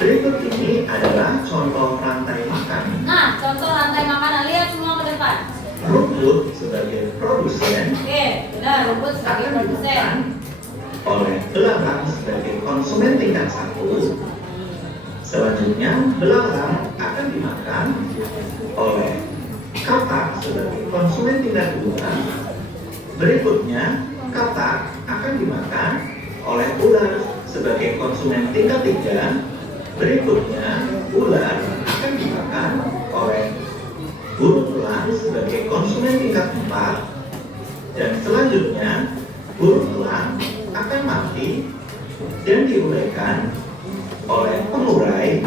Berikut ini adalah contoh rantai makan. Nah, contoh rantai makanan, lihat semua ke depan. Rumput sebagai produsen Oke, benar, rumput sebagai akan produsen. dimakan oleh belalang sebagai konsumen tingkat 1. Selanjutnya, belalang akan dimakan oleh katak sebagai konsumen tingkat 2. Berikutnya, katak akan dimakan oleh ular sebagai konsumen tingkat 3. Berikutnya, ular akan dimakan oleh burung elang sebagai konsumen tingkat 4. Dan selanjutnya, burung elang akan mati dan diuraikan oleh pengurai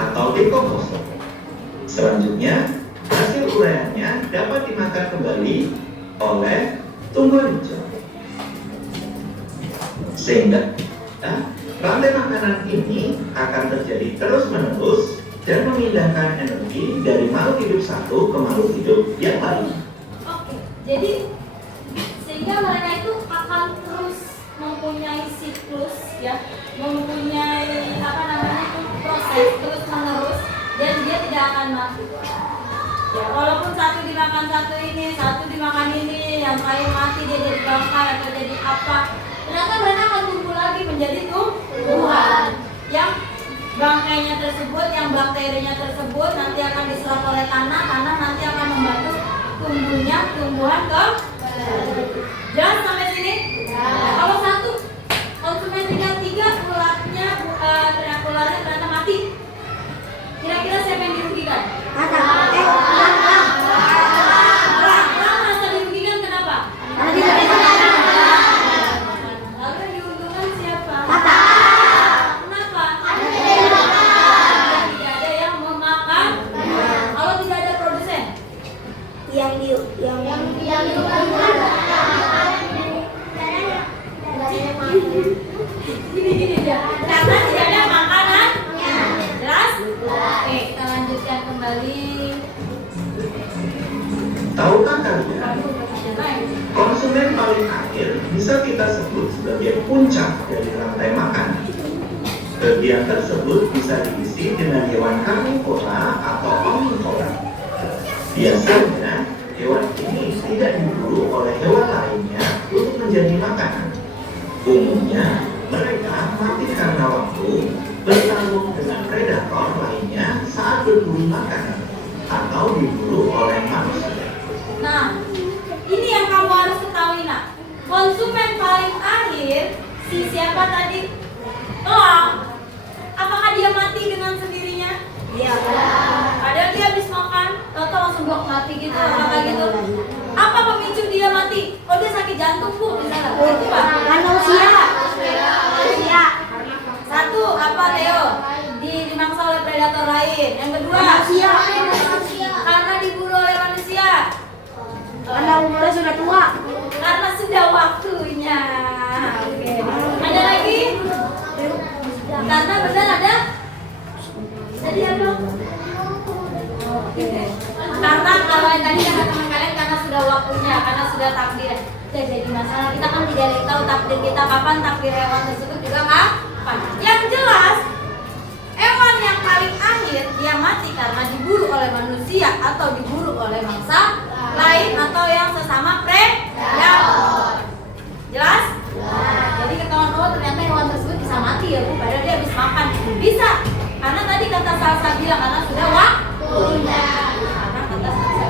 atau dekomposer. Selanjutnya, hasil uraiannya dapat dimakan kembali oleh tumbuhan hijau. Sehingga rantai makanan ini akan terjadi terus-menerus dan memindahkan energi dari makhluk hidup satu ke makhluk hidup yang lain. Oke, jadi sehingga mereka itu akan terus mempunyai siklus, ya, mempunyai apa namanya itu proses terus menerus dan dia tidak akan mati. Ya, walaupun satu dimakan satu ini, satu dimakan ini, yang lain mati dia jadi bangkai atau jadi apa, ternyata mereka akan tumbuh lagi menjadi tumbuhan yang bangkainya tersebut, yang bakterinya tersebut nanti akan diserap oleh tanah nanti akan membantu tumbuhnya tumbuhan ke. Jelas sampai sini? Nah, kalau satu konsumen tingkat 3 ularnya ternyata mati. Kira-kira siapa yang dirugikan? Orang merasa dirugikan kenapa? Lalu yang diuntungkan siapa? Kenapa? Tidak ada yang memakan. Kalau tidak ada produsen, yang gini aja. Karena tidak ada makanan. Jelas? Oke, kita lanjutkan kembali. Tahukah kalian, konsumen paling akhir bisa kita sebut sebagai puncak dari rantai makanan. Bagian tersebut bisa diisi dengan hewan karnivora atau omnivora. Biasanya, hewan ini tidak diburu oleh hewan lainnya untuk menjadi makanan. Umumnya, mereka mati karena waktu bertarung dengan predator lainnya saat berburu makanan atau diburu oleh manusia. Nah, ini yang kamu harus ketahui, nak. Konsumen paling akhir, si siapa tadi? Elang. Apakah dia mati dengan sendirinya? Iya. Padahal dia habis makan, atau langsung blok mati gitu, apa gitu. Apa pemicu dia mati? Oh, dia sakit jantung, Bu, misalnya. Itu apa? Manusia. Satu, apa Theo? Dimangsa oleh predator lain. Yang kedua, karena diburu oleh manusia. Karena umurnya sudah tua. Karena sudah waktunya. Oke. Ada lagi? Karena benar ada. Tadi apa? Oke. Karena kalau yang tadi kata teman kalian karena sudah waktunya, karena sudah takdir. Jadi masalah kita kan tidak ada yang tahu takdir kita kapan, takdir hewan tersebut juga kapan. Yang jelas, hewan yang paling akhir dia mati karena diburu oleh manusia atau diburu oleh mangsa lain atau yang sesama predator. Jelas? Jadi ketahuan bahwa ternyata hewan tersebut bisa mati ya Bu, padahal dia habis makan. Bisa, karena tadi kata Salsa bilang karena sudah waktunya. Karena kata Salsa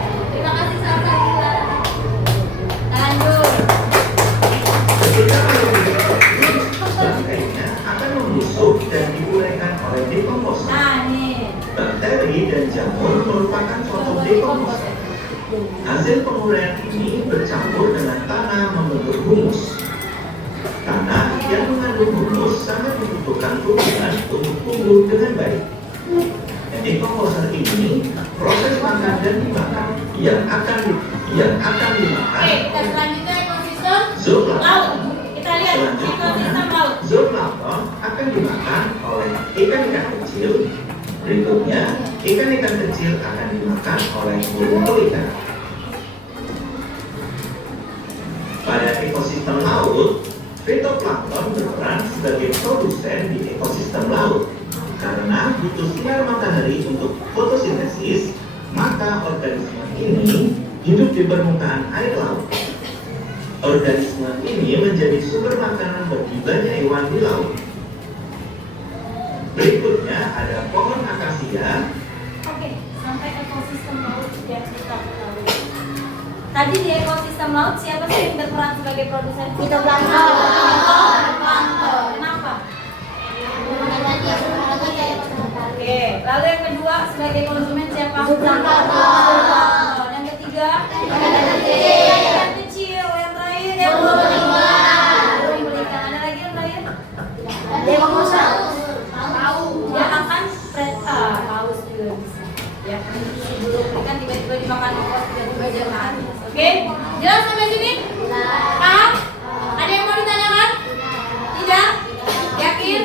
Hasil penguraian ini bercampur dengan tanah membentuk humus. Tanah yang mengandung humus sangat dibutuhkan tumbuhan untuk tumbuh dengan baik. Dekomposer ini proses makan dan dimakan yang akan dimakan. Oke, kita selanjutnya ekosistem Zooplankton. laut. Kita lihat ekosistem laut. Zooplankton akan dimakan oleh ikan-ikan kecil. Berikutnya, ikan-ikan kecil akan dimakan oleh burung ikan. Pada ekosistem laut, fitoplankton berperan sebagai produsen di ekosistem laut. Karena butuh sinar matahari untuk fotosintesis, maka organisme ini hidup di permukaan air laut. Organisme ini menjadi sumber makanan bagi banyak hewan di laut. Berikutnya ada pohon akasia. Oke, sampai ekosistem laut sudah kita ketahui. Tadi di ekosistem laut siapa sih yang berperan sebagai produsen? Fitoplankton. Fitoplankton. Kenapa? Oke, lalu yang kedua sebagai konsumen siapa? Zooplankton. Yang ketiga? Ikan kecil. Yang terakhir yang belum berikan. Ada lagi yang terakhir? Dia akan paus juga bisa. Ya, sebelum ikan tiba-tiba dimakan paus tiba-tiba jangan. Oke, jelas sampai sini? Paham? Ada yang mau ditanyakan? Tidak? Yakin?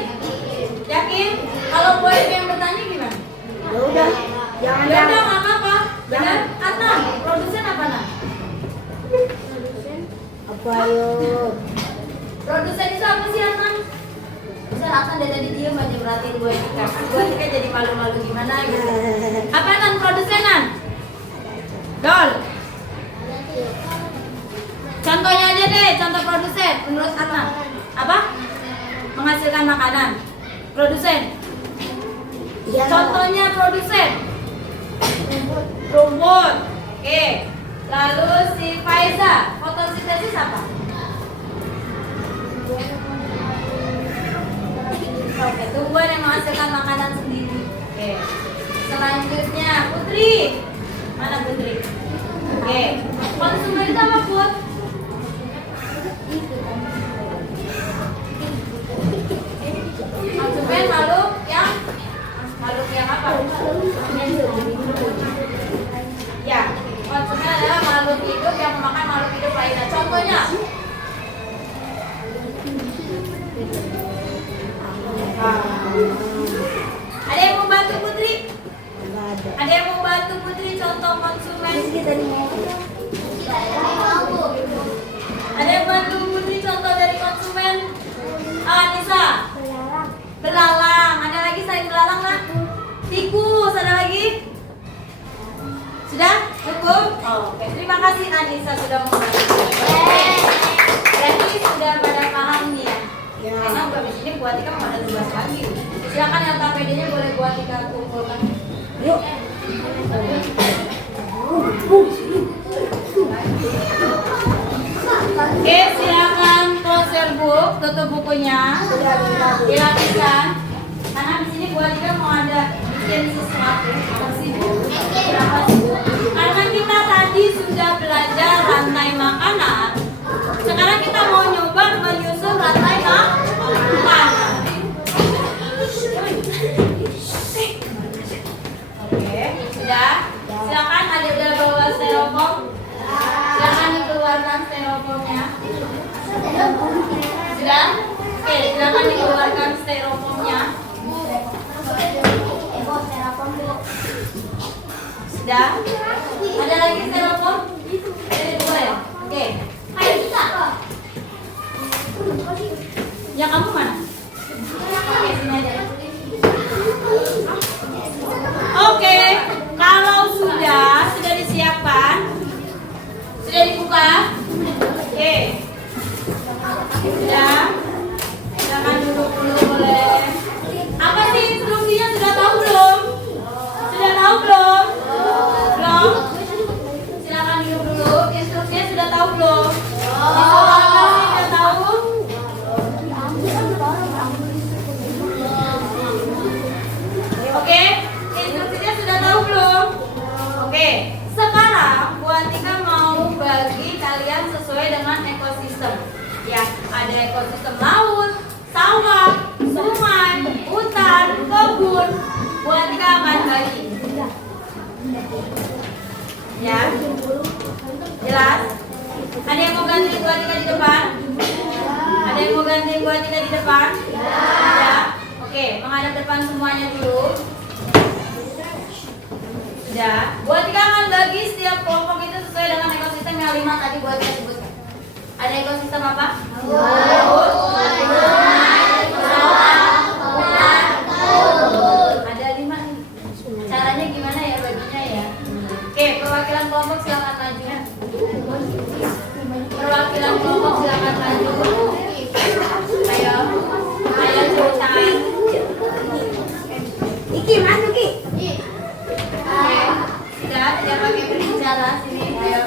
Yakin? Kalau boleh yang bertanya gimana? Ya udah, jangan Ya udah nggak apa-apa. Benar? Atau produsen apa nah? apa yuk? Produsen itu apa sih Atman? Bisa Atman dari tadi diem aja merhatiin gue Tika. Gue Tika jadi malu-malu gimana gitu. Apa Nan produsenan? Dol. Contohnya aja deh, contoh produsen menurut Atman. Apa? Menghasilkan makanan. Produsen. Iya. Contohnya produsen. Rumput. Oke. Lalu si Faiza, fotosintesis apa? Oke, tumbuhan yang menghasilkan makanan sendiri. Oke. Selanjutnya Putri. Mana Putri? Oke. Konsumen itu apa, Put? Konsumen makhluk yang apa? Ya, konsumen adalah makhluk hidup yang memakan makhluk hidup lainnya. Contohnya? Ada yang mau bantu Putri? Ada yang mau bantu Putri contoh konsumen? Ada yang bantu Putri contoh dari konsumen? Nisa. Belalang. Ada lagi selain belalang nak? Tikus. Ada lagi? Sudah? Cukup? Oke. Terima kasih Anissa sudah membantu. Berarti sudah pada paham nih ya? Karena habis ini buat Tika mau ada tugas lagi. Silakan yang KPD-nya boleh buat Tika kumpulkan. Yuk. Oke, silakan close your book, tutup bukunya, dilapisan. Karena di sini buat Tika mau ada bikin sesuatu. Apa sih Bu? Berapa sih Bu? Karena kita tadi sudah belajar rantai makanan. Sekarang kita mau nyoba menyusun rantai makanan. Oke, sudah. Silakan ada udah bawa styrofoam. Silakan dikeluarkan styrofoamnya. Sudah? Oke, silakan dikeluarkan styrofoamnya. Sudah? Ada lagi styrofoam? Boleh. Oke. Ya kamu mana? Oke, sini aja. Oke, kalau sudah disiapkan, sudah dibuka. Oke, sudah. Silakan duduk dulu boleh. Apa sih instruksinya sudah tahu belum? Sudah tahu belum? Belum? Atika mau bagi kalian sesuai dengan ekosistem. Ya, ada ekosistem laut, sawah, sungai, hutan, kebun. Bu Atika akan bagi. Ya, jelas? Ada yang mau ganti Bu Atika di depan? Ada yang mau ganti Bu Atika di depan? Ya. Oke, menghadap depan semuanya dulu. Sudah. Bu Atika akan bagi setiap kelompok itu sesuai dengan ekosistem yang 5 tadi Bu Atika sebutkan. Ada ekosistem apa? Laut, sungai, sawah, hutan, kebun. Ada 5 nih. Caranya gimana ya baginya ya? Oke, perwakilan kelompok silakan maju. Perwakilan kelompok silakan maju. Ayo, ayo cepetan. Iki maju Ki. Oke, sudah tidak pakai berbicara sini. Ayo.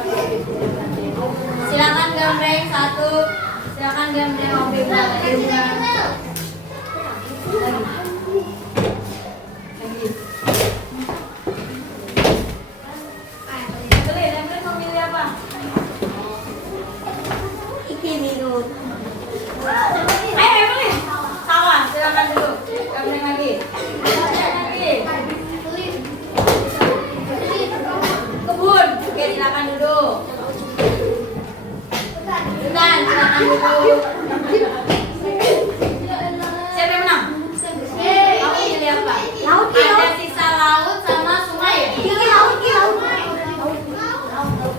Silakan gambreng 1. Silakan gambreng mobil lagi. Gambreng mau milih apa? Iki minum. Ayo milih. Sawah, silakan dulu. Gambreng lagi. Gambreng lagi. Kebun, oke silakan duduk. Hutan, silakan duduk. Siapa yang menang? Kamu pilih apa? Laut Ki. Ada sisa laut sama sungai ya? Ki laut Ki laut.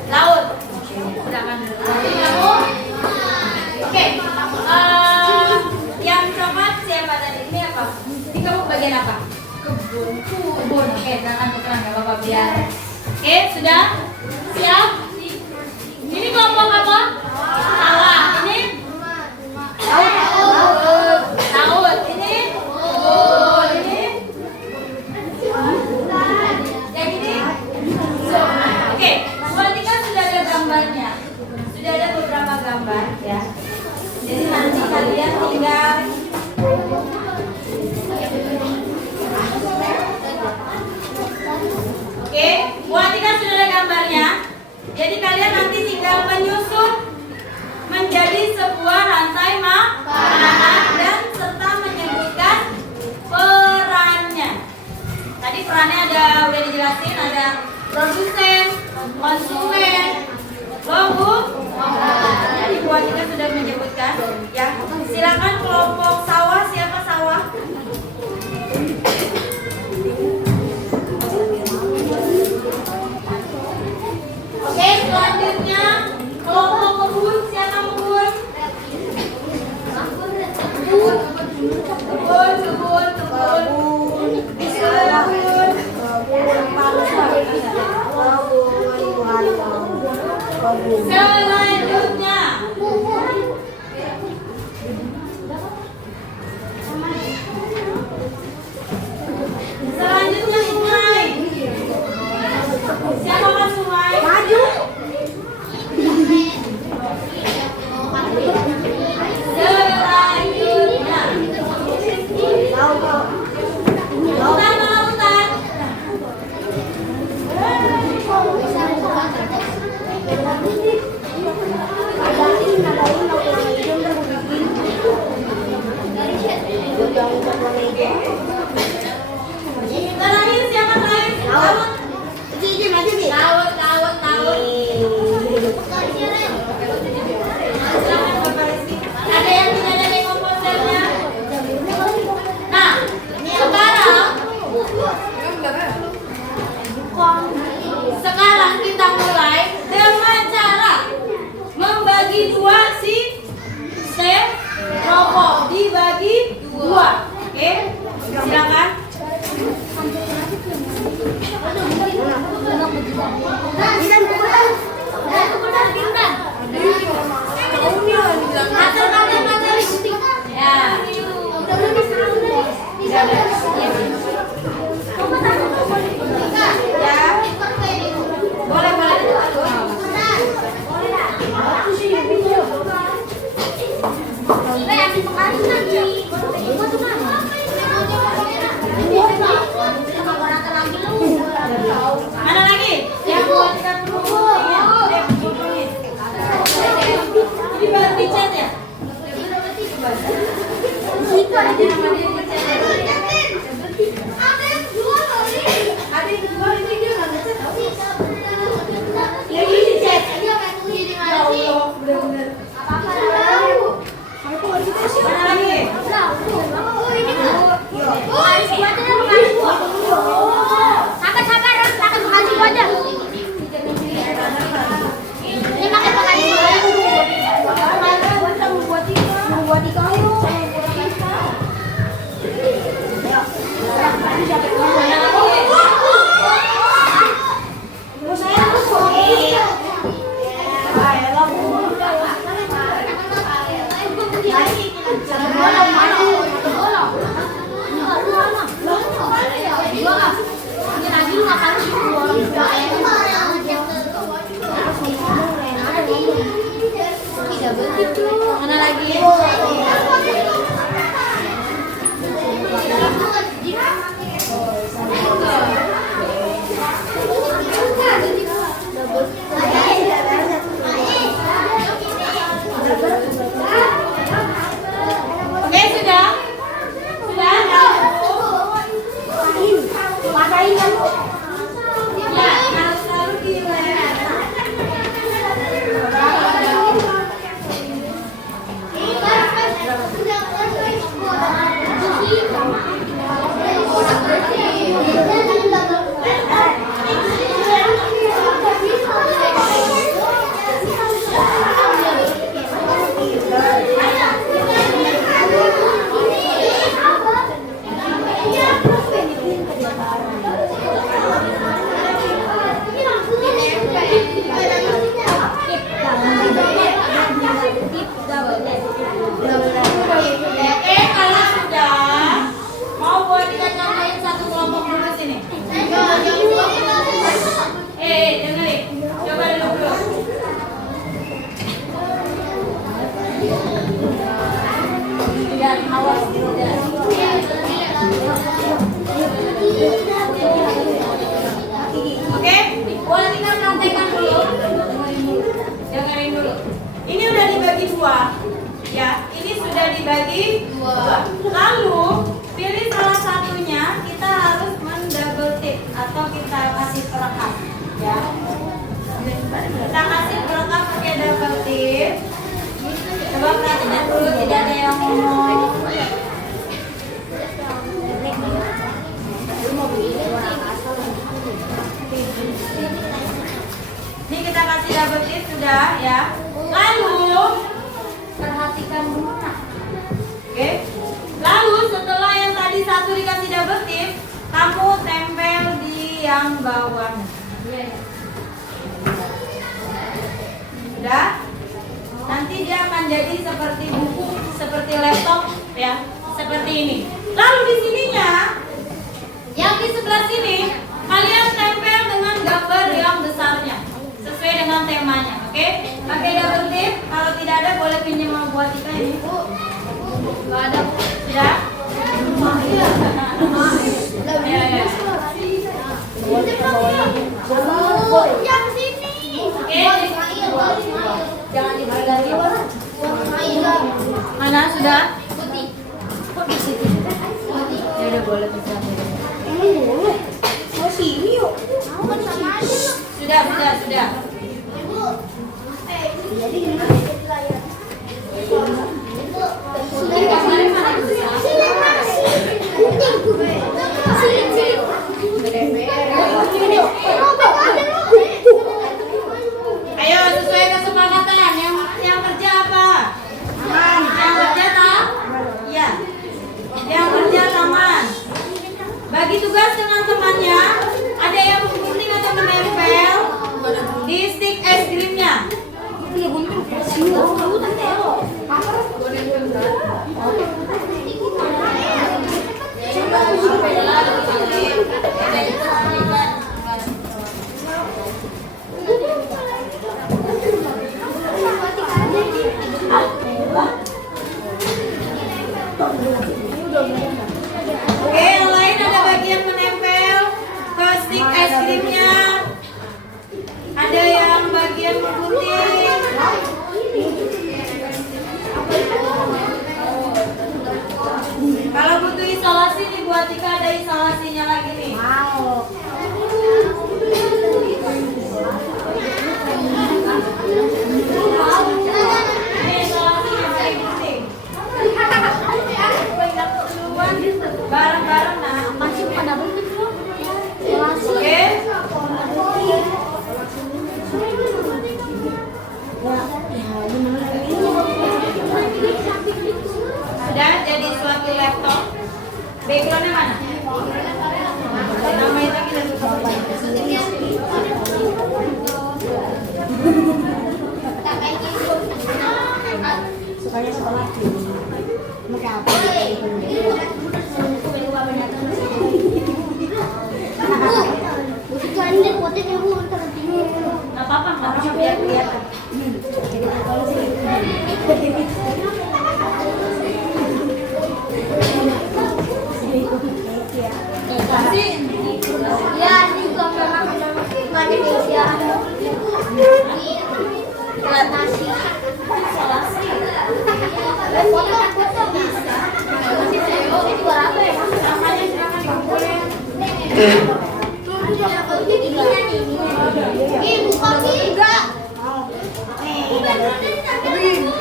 Laut. Silakan duduk. Kamu? Oke. Yang coklat siapa tadi? Ini apa? Ini kamu bagian apa? Kebun. Kebun. Oke, silakan tukeran nggak apa-apa biar. Oke, sudah? Siap? Ini kelompok apa? Sawah. Ini? Laut. Laut. Ini? Kebun. Ini? Yang ini? Oke, Bu Atika sudah ada gambarnya. Sudah ada beberapa gambar ya. Jadi nanti kalian tinggal Oke, Bu Atika sudah ada gambarnya. Jadi kalian nanti tinggal menyusun menjadi sebuah rantai makanan dan serta menyebutkan perannya. Tadi perannya udah dijelasin, ada produsen, konsumen, jadi Bu Atika sudah menyebutkan. Ya, silakan kelompok sawah. Siapa sawah? Oke, selanjutnya kelompok kebun. Siapa kebun? Selanjutnya sungai. Siapa sungai? Maju. Selanjutnya Laut. hutan. Hutan. Mana lagi? Oke, sudah? Sudah? Patahin kan Bu? Ya, harus selalu dilempar. Oke, kalau sudah mau buat kita contohin satu kelompok dulu sini. Dengerin. Coba dulu. Tidak awas tidak. Oke, boleh kita praktekkan dulu. Dengerin dulu. Ini udah dibagi dua. Ya, ini sudah dibagi dua. Lalu pilih salah satunya, kita harus mendouble tip atau kita kasih perekat. Ya, kita kasih perekat pakai double tip. Coba perhatikan dulu, tidak ada yang ngomong. Ini kita kasih double tip sudah ya. Lalu perhatikan dulu. Oke. Lalu setelah yang tadi satu dikasih double tip, kamu tempel di yang bawah. Sudah? Nanti dia akan jadi seperti buku, seperti laptop ya, seperti ini. Lalu di sininya, yang di sebelah sini, kalian tempel dengan gambar yang besarnya, sesuai dengan temanya. Oke? Pakai double tip. Kalau tidak ada boleh pinjam sama buat kita ini. Gak ada. Sudah? Ya. Yang sini. Oke. Jangan diganti. Mana sudah? Putih. Ya udah boleh bisa. Mau sini yuk. Mau sama aja. Sudah. Jadi gimana? Ayo sesuai kesepakatan. Yang kerja apa? Yang kerja tak? Iya. Yang kerja taman. Bagi tugas dengan temannya. Ada yang menggunting atau menempel di stick es krimnya. Oke, yang lain ada bagian menempel ke stick es krimnya. Ada yang bagian menggunting. Kalau butuh isolasi nih buat Tika, ada isolasinya lagi nih. Mau. Ini isolasinya paling penting. Bareng-bareng nah. Masih pada bentuk loh. Oke. Sudah jadi suatu laptop. Backgroundnya mana? Nama itu kita tutup. Sukanya sekolah pakai apa? Itu anjir potnya Bu, terus Nggak apa-apa, nggak biar kelihatan. Ya, ini juga pernah nggak di Indonesia. Nasi. Foto bisa. Ini juga apa ya? Namanya silakan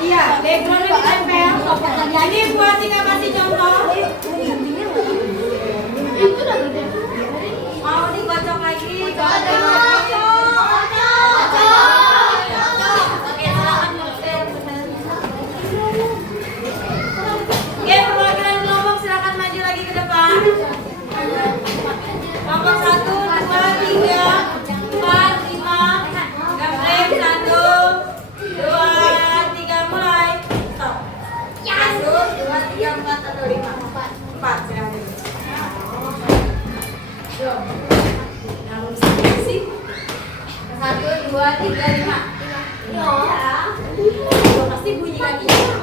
Iya, backgroundnya ditempel. Ini buat tinggal kasih contoh. Mau dikocok lagi? Oke, silakan Oke, perwakilan kelompok silakan maju lagi ke depan. Kelompok 1, 2, 3, 4, 5. Gambreng 1, 2, 3, mulai. Stop. 1, 2, 3, 4 atau 5? 4, silakan. Yuk. Yang bisa sih? 1, 2, 3, 5. Ya. Pasti bunyi kakinya kan?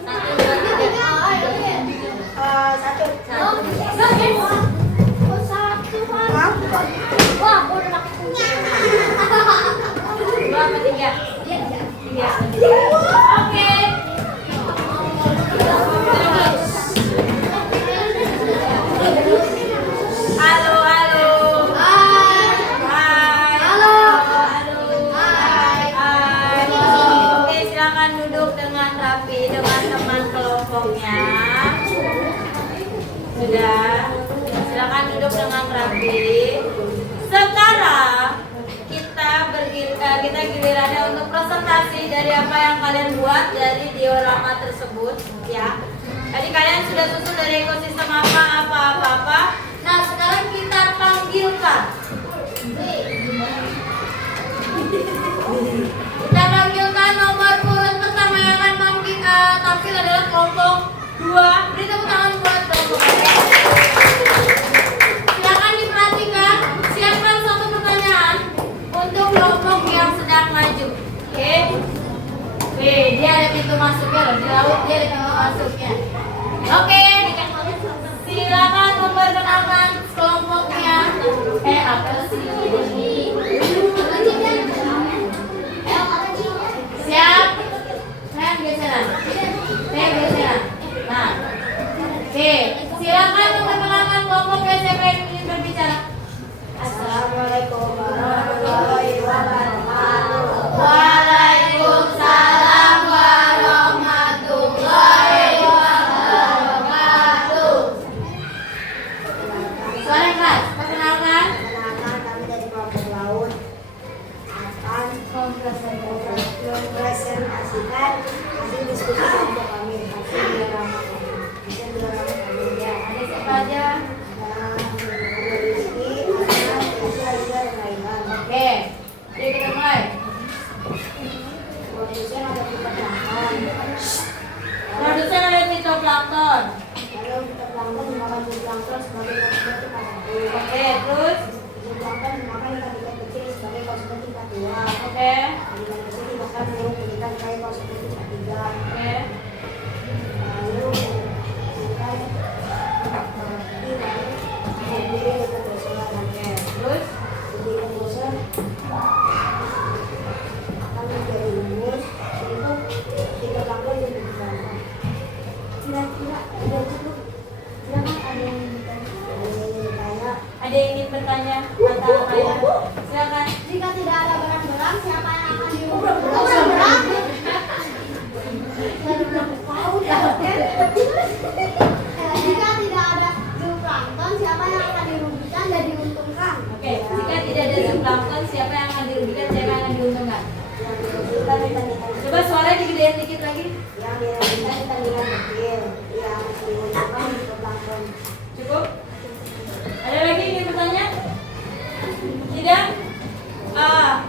1, 2, 3. Wah, aku udah pakai kunci. 2 apa 3? 3. Oke. Halo, halo. Hai. Halo. Hai. Oke, silakan duduk dengan rapi dengan teman kelompoknya. Sudah. Silakan duduk dengan rapi. Sekarang kita gilirannya untuk presentasi dari apa yang kalian buat dari diorama tersebut, ya. Tadi kalian sudah susun dari ekosistem apa. Nah, sekarang kita panggilkan. Kita panggilkan nomor urut pertama yang akan tampil adalah kelompok 2. Beri tepuk tangan buat kelompok 2. Silakan diperhatikan. Siapkan satu pertanyaan untuk kelompok yang sedang maju. Oke. Dia ada pintu masuknya loh. Di laut dia ada pintu masuknya. Oke. Silakan memperkenalkan kelompoknya. Apa sih? Siap? Saya geseran. Nah. Oke. Silakan memperkenalkan kelompoknya. Siapa yang ingin berbicara? Assalamualaikum warahmatullahi wabarakatuh. Waalaikumsalam warahmatullahi wabarakatuh. Suara keras, perkenalkan. Perkenalkan, kami dari kelompok laut akan mempresentasikan hasil diskusi kelompok kami. Hasil diorama kami. Ya, Ada siapa aja? Oke, jadi kita mulai. Produsen ada fitoplankton. Produsen ada fitoplankton. Lalu fitoplankton dimakan zooplankton sebagai konsumsi K1. Oke, terus. Zooplankton dimakan ikan-ikan kecil sebagai konsumsi K2. Oke, Ikan kecil dimakan burung pelikan sebagai konsumsi K3. oke, Lalu ikan berdiri ikan bosan. terus. Jadi ikan bosan akan menjadi humus untuk fitoplankton yang berkembang. Kira-kira sudah cukup? Silakan ada yang bertanya. Ada yang ingin bertanya atau kalian? Silakan. Jika tidak ada berang-berang, siapa yang akan dihukum? Berang-berang? Jika tidak ada zooplankton, siapa yang akan dirugikan dan diuntungkan? Oke, jika tidak ada zooplankton, siapa yang akan dirugikan, siapa yang akan diuntungkan? Coba suaranya digedein dikit lagi. Yang dirugikan ikan-ikan kecil, yang diuntungkan zooplankton. Cukup? Ada lagi yang ingin bertanya? Tidak?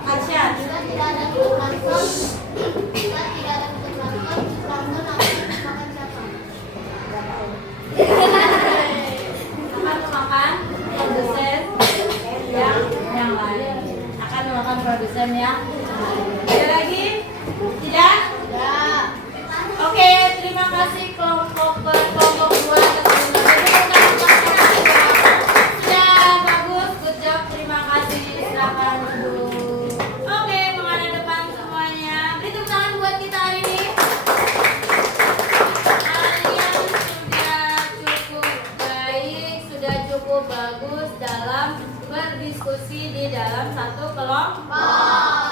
Arsyad. Jika tidak ada zooplankton, zooplankton akan makan siapa? Nggak tahu. Akan memakan produsen yang lain. Akan memakan produsen yang lain. Ada lagi? Tidak? Oke, terima kasih kelompok 2 sudah bagus, good job, terima kasih. Silakan duduk. Oke, menghadap depan semuanya. Beri tepuk tangan buat kita hari ini. Kalian sudah cukup baik, sudah cukup bagus dalam berdiskusi di dalam satu kelompok.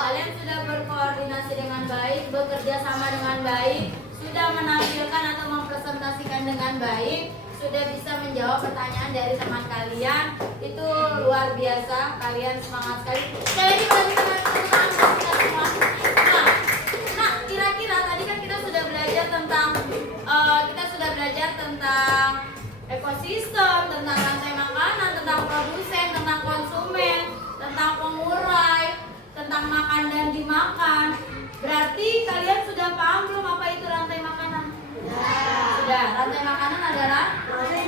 Kalian sudah berkoordinasi dengan baik, bekerja sama dengan baik, sudah menampilkan atau mempresentasikan dengan baik, sudah bisa menjawab pertanyaan dari teman kalian. Itu luar biasa, kalian semangat sekali. Sekali lagi bagi teman-teman kita semua. Nah, kira-kira tadi kan kita sudah belajar tentang ekosistem, tentang rantai makanan, tentang produsen, tentang konsumen, tentang pengurai, tentang makan dan dimakan. Berarti kalian sudah paham belum apa itu rantai makanan? Sudah. Rantai makanan adalah proses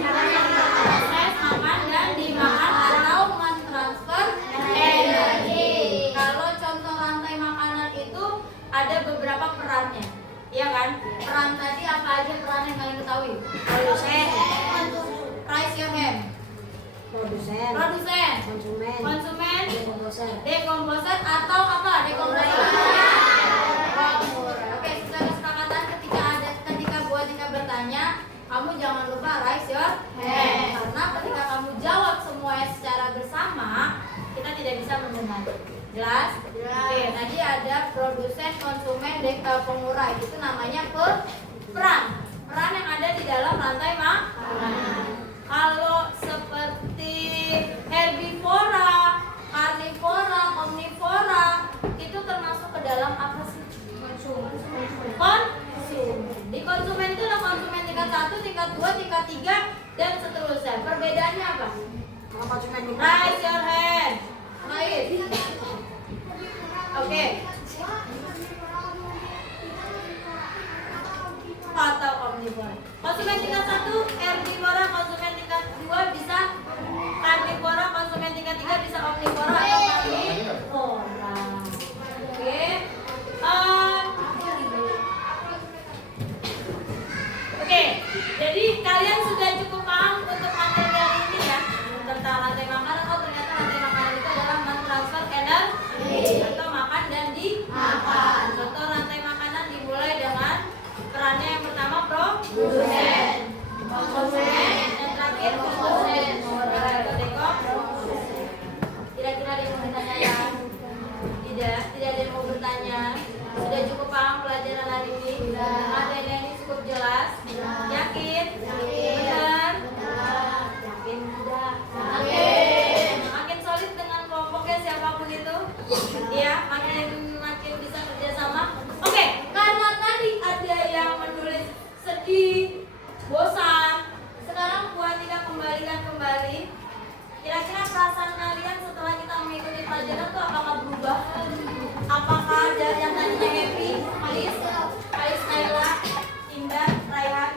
makan dan dimakan atau mentransfer energi. Kalau contoh rantai makanan itu ada beberapa perannya, iya kan? Peran tadi apa aja peran yang kalian ketahui? Produsen, raise your hand. Produsen, Konsumen, dekomposer, dekomposer atau apa? Dekomposer. Oke, sudah kesepakatan ketika buat Tika bertanya, kamu jangan lupa raise your hand. Karena ketika kamu jawab semuanya secara bersama, kita tidak bisa mendengar. Jelas? Oke, tadi ada produsen, konsumen, pengurai. Itu namanya peran yang ada di dalam rantai makanan. Kalau seperti herbivora, karnivora, omnivora, itu termasuk ke dalam apa sih? Konsumen. Di konsumen itu ada konsumen tingkat 1, tingkat 2, tingkat 3, dan seterusnya. Perbedaannya apa? Raise your hand. Raise. Oke. Atau omnivora. Konsumen tingkat 1 herbivora, konsumen tingkat 2 bisa karnivora, konsumen tingkat 3 bisa omnivora atau karnivora. Oke. Oke, jadi kalian sudah cukup paham untuk materi hari ini ya tentang rantai makanan. Oh, ternyata rantai makanan itu adalah mentransfer energi atau makan dan dimakan. Contoh rantai makanan dimulai dengan perannya yang pertama produsen, konsumen, dan terakhir konsumen. Kira-kira ada yang mau bertanya ya? Tidak ada yang mau bertanya. Sudah cukup paham pelajaran hari ini? Materinya ini cukup jelas? Yakin? Benar? Yakin tidak? Makin solid dengan kelompoknya siapapun itu, ya, makin bisa kerjasama. Oke, karena tadi ada yang menulis sedih, bosan. Sekarang buat Tika kembalikan kembali. Kira-kira perasaan kalian setelah kita mengikuti pelajaran itu apakah berubah? Apakah dari yang tadinya happy, Alis, Naila, Indah, Raihan?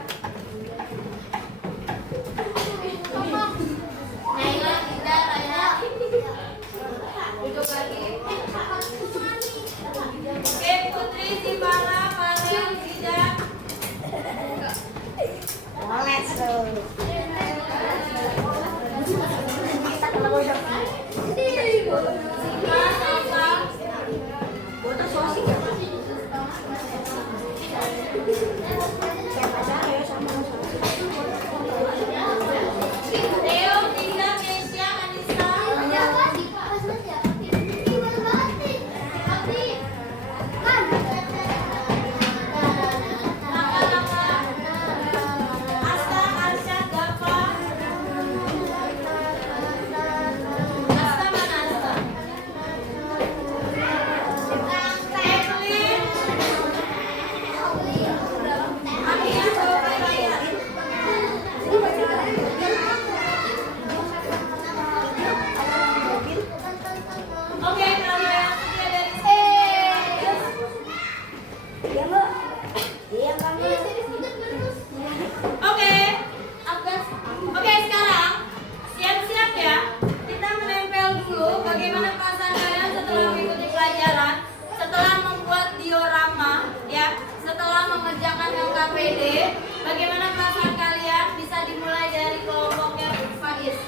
KPD. Bagaimana perasaan kalian? Bisa dimulai dari kelompoknya Faiz.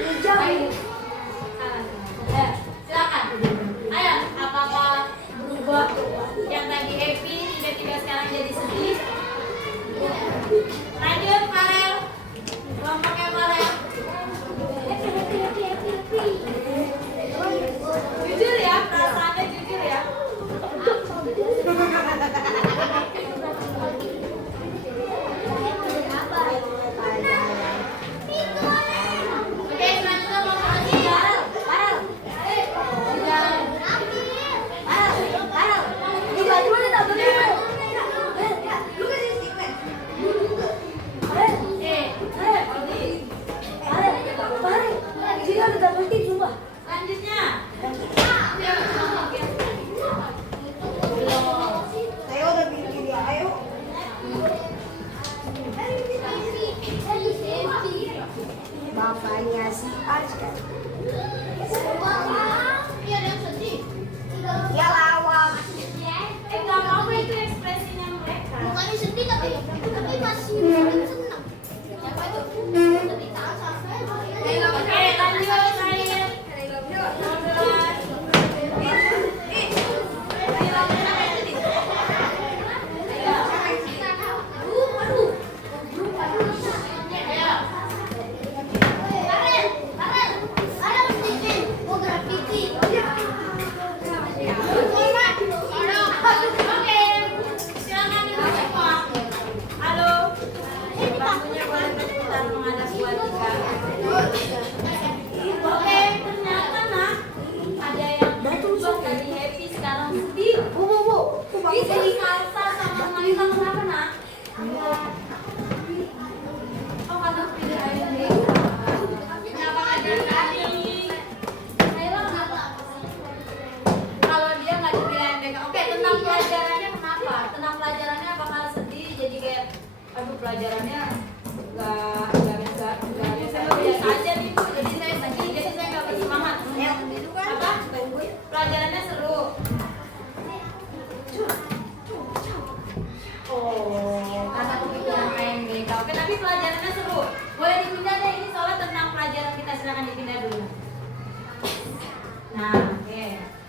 Hijau. Ayo. Silakan. Ayo, apakah berubah yang tadi happy tiba-tiba sekarang jadi sedih? Lanjut, Farel. Kelompoknya Farel. Jujur ya, perasaannya jujur ya. Oke, selanjutnya kelompok ketiga. Selanjutnya. Saya udah bikin dia, ayo. Bapaknya si Arska. Ya lawak. Nggak apa-apa itu ekspresinya mereka. Bukannya sedih tapi masih senang. Siapa itu? Sedih tak sampai. Oke, lanjut, Ryan. Oke, silakan ibu semua. Halo, bangkunya boleh berputar menghadap buat tiga. Oke, ternyata nak ada yang berubah dari happy sekarang sedih. Ini sedih Kalsa sama Malika kenapa nak? Oh karena pilih AMD. Kenapa nggak dari tadi? Naila kenapa? Kalau dia nggak dipilih AMD. Oke, tentang pelajarannya kenapa? Tentang pelajarannya bakal sedih jadi kayak aduh pelajarannya nggak biasa aja nih Bu. Jadi saya sedih, jadi saya nggak bersemangat. Apa? Pelajarannya seru. Oh, karena kepikiran PNBK. Oke, tapi pelajarannya seru. Boleh dipindah deh, ini soalnya tentang pelajaran kita, silakan dipindah dulu. Nah, oke.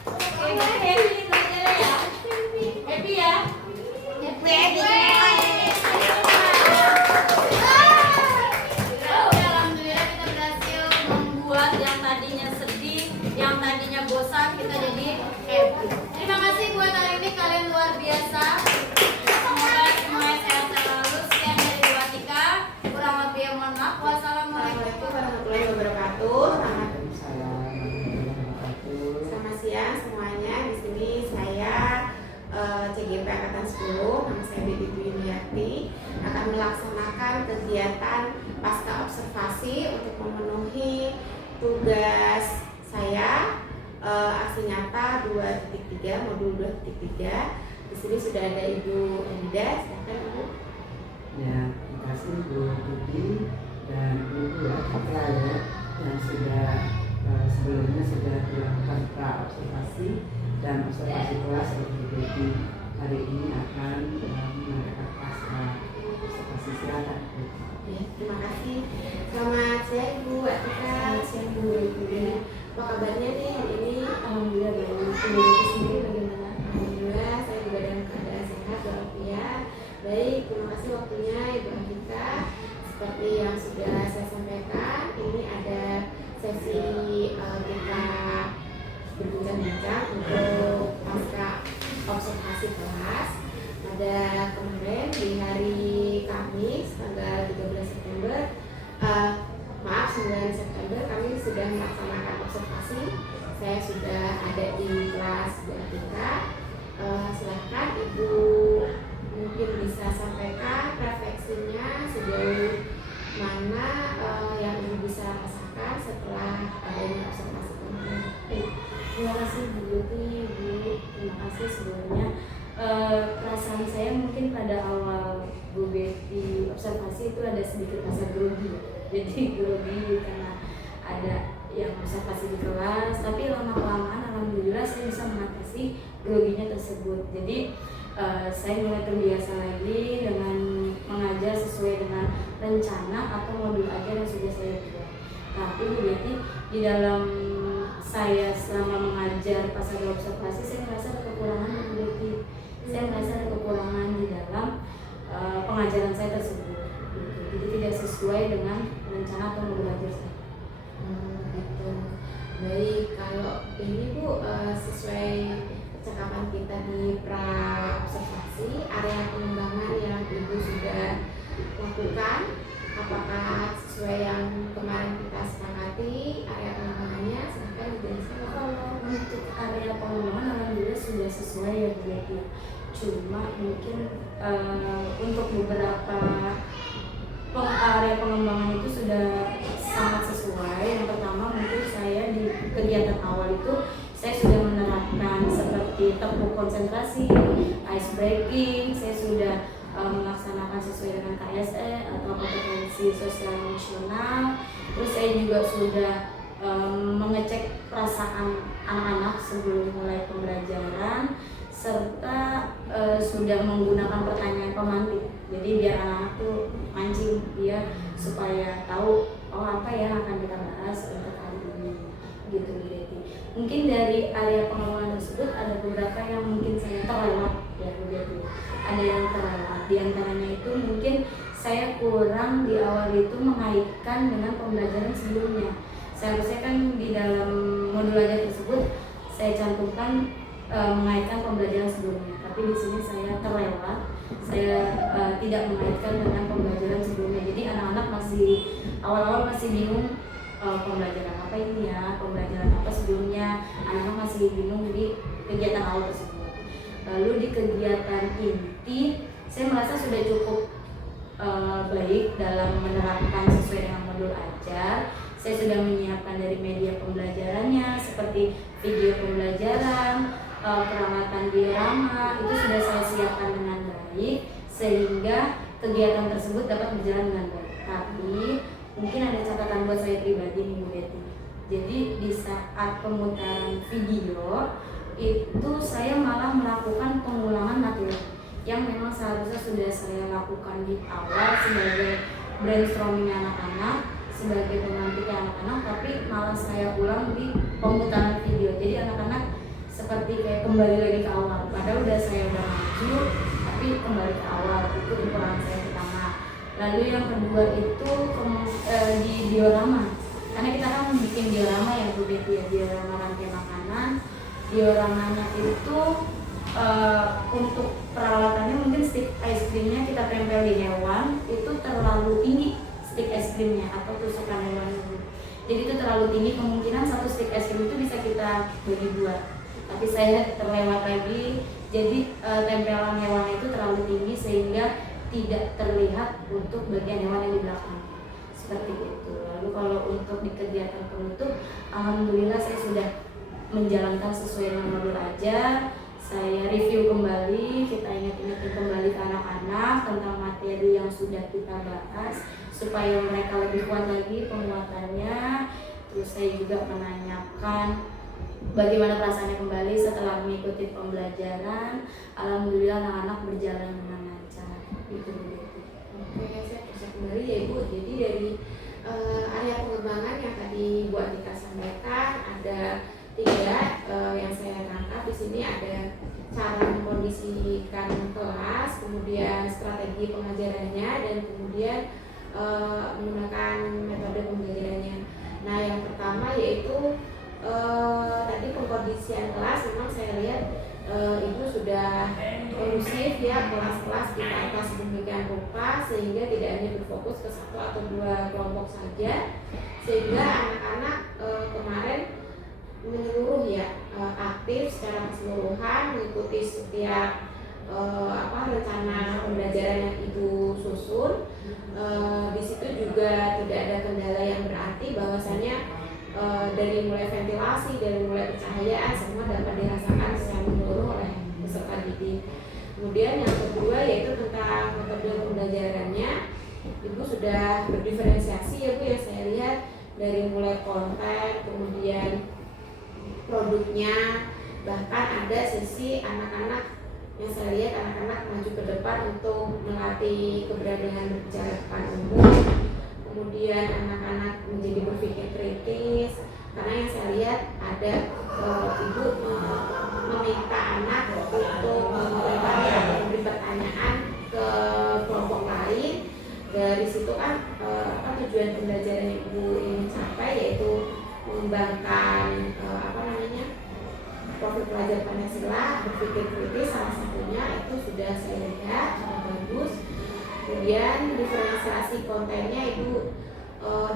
Oke, jadi happy belajarnya ya. Happy ya? Alhamdulillah kita berhasil membuat yang tadinya sedih, yang tadinya bosan, kita jadi happy. Terima kasih buat hari ini, kalian luar biasa. Semoga semuanya sehat selalu. Sekian dari Dua Tika. Kurang lebih mohon maaf. Wassalamualaikum warahmatullahi wabarakatuh. Selamat siang semuanya. Di sini saya CGP Angkatan 10, nama saya Dedi Dwiyati, akan melaksanakan kegiatan pasca observasi untuk memenuhi tugas saya aksi nyata 2.3 modul 2.3. Di sini sudah ada Ibu Elida, silakan Ibu. Ya, terima kasih Bu Tuti dan Ibu Atika ya, yang sudah sebelumnya sudah dilakukan pra-observasi dan observasi kelas. Jadi hari ini akan mengadakan pasca observasi, silakan. Ya, terima kasih. Selamat siang Ibu Atika, siang Bu Elida. Apa kabarnya nih hari ini? Alhamdulillah baik. Ibu sendiri bagaimana? Alhamdulillah saya juga dalam keadaan sehat walafiat. Baik, terima kasih waktunya Ibu Atika. Seperti yang sudah saya sampaikan, ini ada sesi kita berbincang-bincang untuk pasca observasi kelas. Pada kemarin di hari Kamis tanggal 13 September, 9 September kami sudah melaksanakan observasi. Saya sudah ada di kelas Atika. Silakan Ibu mungkin bisa sampaikan refleksinya sejauh mana yang Ibu bisa rasakan setelah adanya observasi kemarin. Terima kasih Bu Yuti, Bu. Terima kasih sebelumnya. Perasaan saya mungkin pada awal Bu Betty observasi itu ada sedikit rasa grogi. Jadi grogi karena ada yang observasi di kelas, tapi lama kelamaan alhamdulillah saya bisa mengatasi groginya tersebut. Jadi saya mulai terbiasa lagi dengan mengajar sesuai dengan rencana atau modul ajar yang sudah saya buat. Tapi Bu Betty, di dalam saya selama mengajar pas ada observasi, saya merasa ada kekurangan Bu Betty. Saya merasa ada kekurangan di dalam pengajaran saya tersebut. Gitu. Jadi tidak sesuai dengan rencana atau modul ajar saya. Gitu. Baik, kalau ini Bu sesuai percakapan kita di pra observasi, area pengembangan yang Ibu sudah lakukan, apakah sesuai yang kemarin kita sepakati area pengembangannya? Silahkan dijelaskan. Kalau untuk area pengembangan alhamdulillah sudah sesuai ya Bu Betty. Cuma mungkin untuk beberapa area pengembangan itu sudah sangat sesuai. Yang pertama mungkin saya di kegiatan awal itu saya sudah menerapkan seperti tepuk konsentrasi, ice breaking, saya sudah melaksanakan sesuai dengan KSE atau kompetensi sosial emosional. Terus saya juga sudah mengecek perasaan anak-anak sebelum mulai pembelajaran, serta sudah menggunakan pertanyaan pemantik. Jadi biar anak-anak tuh mancing dia supaya tahu apa yang akan kita bahas untuk hari ini, gitu Bu Betty. Mungkin dari area pengembangan tersebut ada beberapa yang mungkin saya terlewat ya Bu Betty. Ada yang terlewat, di antaranya itu mungkin saya kurang di awal itu mengaitkan dengan pembelajaran sebelumnya. Seharusnya kan di dalam modul ajar tersebut saya cantumkan mengaitkan pembelajaran sebelumnya, tapi di sini saya terlewat, saya tidak mengaitkan dengan pembelajaran sebelumnya. Jadi anak-anak masih awal-awal masih bingung pembelajaran apa ini ya, pembelajaran apa sebelumnya, anak-anak masih bingung di kegiatan awal tersebut. Lalu di kegiatan inti saya merasa sudah cukup baik dalam menerapkan sesuai dengan modul ajar. Saya sudah menyiapkan dari media pembelajarannya seperti video pembelajaran, peralatan diorama, itu sudah saya siapkan dengan baik sehingga kegiatan tersebut dapat berjalan dengan baik. Tapi mungkin ada catatan buat saya pribadi nih Bu Betty. Jadi di saat pemutaran video itu saya malah melakukan pengulangan materi yang memang seharusnya sudah saya lakukan di awal sebagai brainstorming anak-anak, sebagai pemantiknya anak-anak, tapi malah saya ulang di pemutaran video. Jadi anak-anak seperti kayak kembali lagi ke awal. Padahal saya udah maju, tapi kembali ke awal. Itu kekurangan saya pertama. Lalu yang kedua itu di diorama. Karena kita kan bikin diorama ya Bu Betty ya, diorama rantai makanan. Dioramanya itu untuk peralatannya mungkin stick ice creamnya kita tempel di hewan itu terlalu tinggi stick es krimnya atau tusukan hewan itu. Jadi itu terlalu tinggi, kemungkinan satu stick es krim itu bisa kita bagi dua. Tapi saya terlewat lagi, jadi tempelan hewan itu terlalu tinggi sehingga tidak terlihat untuk bagian hewan yang di belakang. Seperti itu. Lalu kalau untuk di kegiatan penutup, alhamdulillah saya sudah menjalankan sesuai dengan modul ajar. Saya review kembali, kita ingat-ingatin kembali ke anak-anak tentang materi yang sudah kita bahas supaya mereka lebih kuat lagi penguatannya. Terus saya juga menanyakan bagaimana perasaannya kembali setelah mengikuti pembelajaran. Alhamdulillah anak-anak berjalan dengan lancar. Itu begitu. Oke, saya bisa kembali ya Ibu. Jadi dari area pengembangan yang tadi Bu Andika sampaikan ada 3 yang saya tangkap di sini. Ada cara mengkondisikan kelas, kemudian strategi pengajarannya, dan kemudian menggunakan metode pembelajarannya. Nah, yang pertama yaitu tadi pengkondisian kelas. Memang saya lihat Ibu sudah kondusif ya, kelas-kelas kita atas sedemikian rupa sehingga tidak hanya berfokus ke 1 atau 2 kelompok saja, sehingga anak-anak kemarin menyeluruh ya, aktif secara keseluruhan mengikuti setiap rencana pembelajaran yang Ibu susun. Di situ juga tidak ada kendala yang berarti, bahwasanya dari mulai ventilasi, dari mulai pencahayaan semua dapat dirasakan secara menyeluruh oleh peserta didik. Kemudian yang kedua yaitu tentang metode pembelajarannya. Ibu sudah berdiferensiasi ya Bu ya, saya lihat dari mulai konten, kemudian produknya, bahkan ada sesi anak-anak yang saya lihat anak-anak maju ke depan untuk melatih keberanian berbicara depan umum, kemudian anak-anak menjadi berpikir kritis, karena yang saya lihat ada ibu meminta anak untuk melempar atau memberi pertanyaan ke kelompok lain. Dari situ kan tujuan pembelajaran yang ibu ingin capai yaitu mengembangkan profil pelajar Pancasila, berpikir kritis, salah satunya itu sudah saya lihat sangat bagus. Kemudian diferensiasi kontennya ibu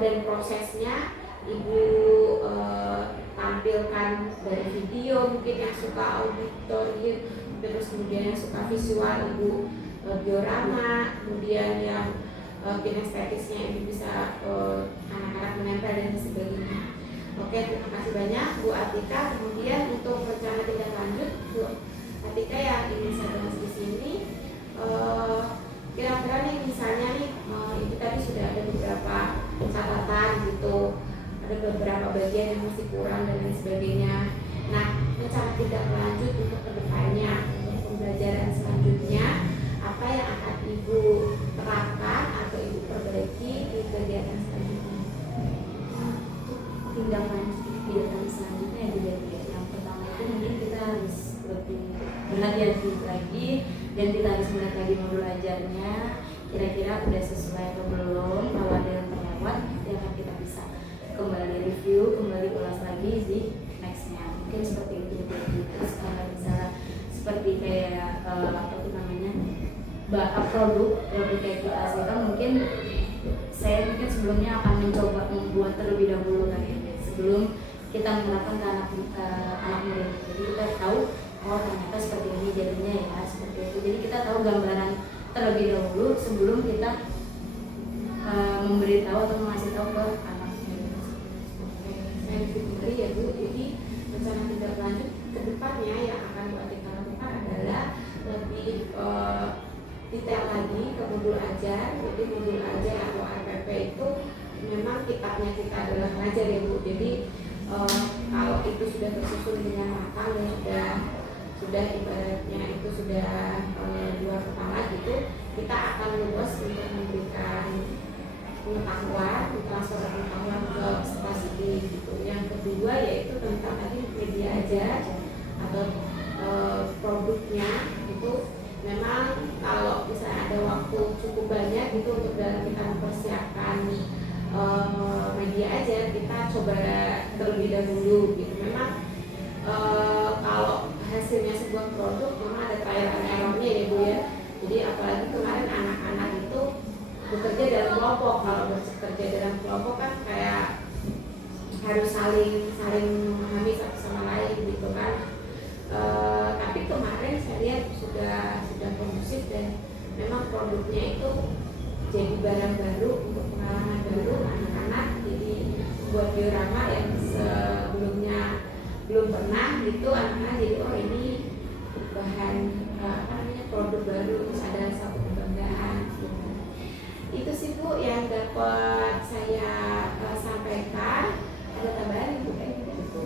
dan prosesnya ibu tampilkan dari video, mungkin yang suka auditorium, terus kemudian yang suka visual ibu diorama, kemudian yang kinestetisnya ibu bisa anak-anak menempel dan sebagainya. Oke, terima kasih banyak Bu Atika. Kemudian untuk rencana tindak lanjut Bu Atika yang ingin saya bahas di sini, kira-kira nih misalnya nih itu tadi sudah ada beberapa catatan gitu, ada beberapa bagian yang masih kurang dan lain sebagainya. Nah, rencana tindak lanjut untuk kedepannya, untuk pembelajaran selanjutnya, apa yang akan Ibu terapkan atau Ibu perbaiki di kegiatan selanjutnya? Tindak lanjut kegiatan selanjutnya yang pertama itu mungkin kita harus lebih berhati-hati lagi dan kita harus melihat lagi modul ajarnya kira-kira udah sesuai atau belum. Kalau ada yang terlewat nanti akan kita bisa kembali review, kembali ulas lagi di nextnya, mungkin seperti itu. Terus kalau misalnya seperti kayak apa tuh namanya produk kayak kita hasilkan, mungkin saya sebelumnya akan mencoba membuat terlebih dahulu kan sebelum kita menerapkan ke anak murid. Jadi kita tahu ternyata seperti ini jadinya ya seperti itu. Jadi kita tahu gambaran terlebih dahulu sebelum kita memberitahu atau mengasih tahu ke anak murid. Saya diberi ya Bu. Jadi rencana tindak lanjut ke depannya yang akan Bu Atika lakukan adalah lebih detail lagi ke modul ajar. Jadi modul ajar atau RPP itu memang kitabnya kita adalah mengajar ya Bu. Jadi kalau itu sudah tersusun dengan matang dan sudah ibaratnya itu sudah dua kepala gitu, kita akan luas untuk memberikan pengetahuan, transfer pengetahuan ke peserta didik gitu. Yang kedua yaitu tentang tadi media ajar atau produknya itu. Memang kalau misalnya ada waktu cukup banyak itu untuk dalam kita mempersiapkan media aja, kita coba terlebih dahulu gitu. Memang kalau hasilnya sebuah produk memang ada trial and error-nya ya Bu ya. Jadi apalagi kemarin anak-anak itu bekerja dalam kelompok. Kalau bekerja dalam kelompok kan kayak harus saling memahami satu sama lain gitu kan. Tapi kemarin saya lihat sudah kondusif dan memang produknya itu jadi barang baru untuk pengalaman baru anak-anak. Jadi buat diorama yang sebelumnya belum pernah gitu, anak-anak jadi ini bahan produk baru, terus ada satu kebanggaan gitu. Itu sih Bu yang dapat saya sampaikan. Ada tambahan Ibu kayak gitu?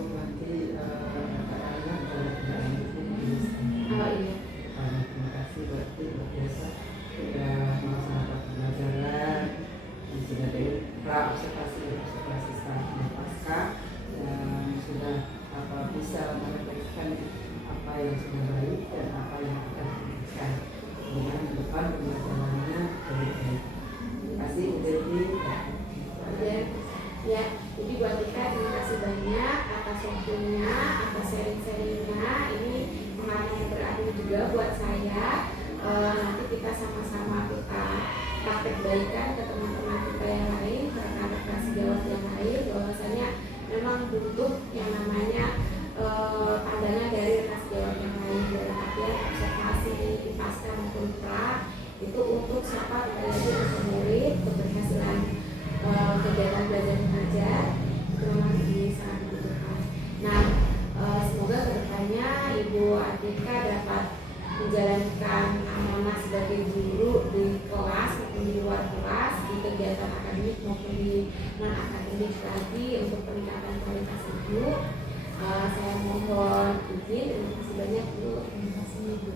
Oh iya. Terima kasih berarti luar biasa sudah melaksanakan pembelajaran, sudah observasi setelah pasca dan sudah bisa merefleksikan apa yang sudah baik dan apa yang akan diberikan dengan depan pembelajarannya lebih baik. Terima kasih Bu Devi. Ya, jadi Bu Atika terima kasih banyak atas waktunya, atas sharing-sharingnya. Ini pengalaman yang berarti juga buat saya. Nanti kita sama-sama kita praktek baikan ke teman-teman kita yang lain, ke rekan-rekan kelas Jawa yang lain, bahwasanya memang butuh yang namanya pandangan dari rekan Jawa yang lain dalam artian observasi di pasca maupun pra itu untuk siapa belajar murid keberhasilan kegiatan belajar mengajar itu memang sangat dibutuhkan. Nah, semoga kedepannya Ibu Atika dapat menjalankan amanah sebagai guru di kelas maupun di luar kelas, di kegiatan akademik maupun di non akademik tadi untuk peningkatan kualitas Ibu. Saya mohon izin, terima kasih banyak Bu. Terima kasih Bu.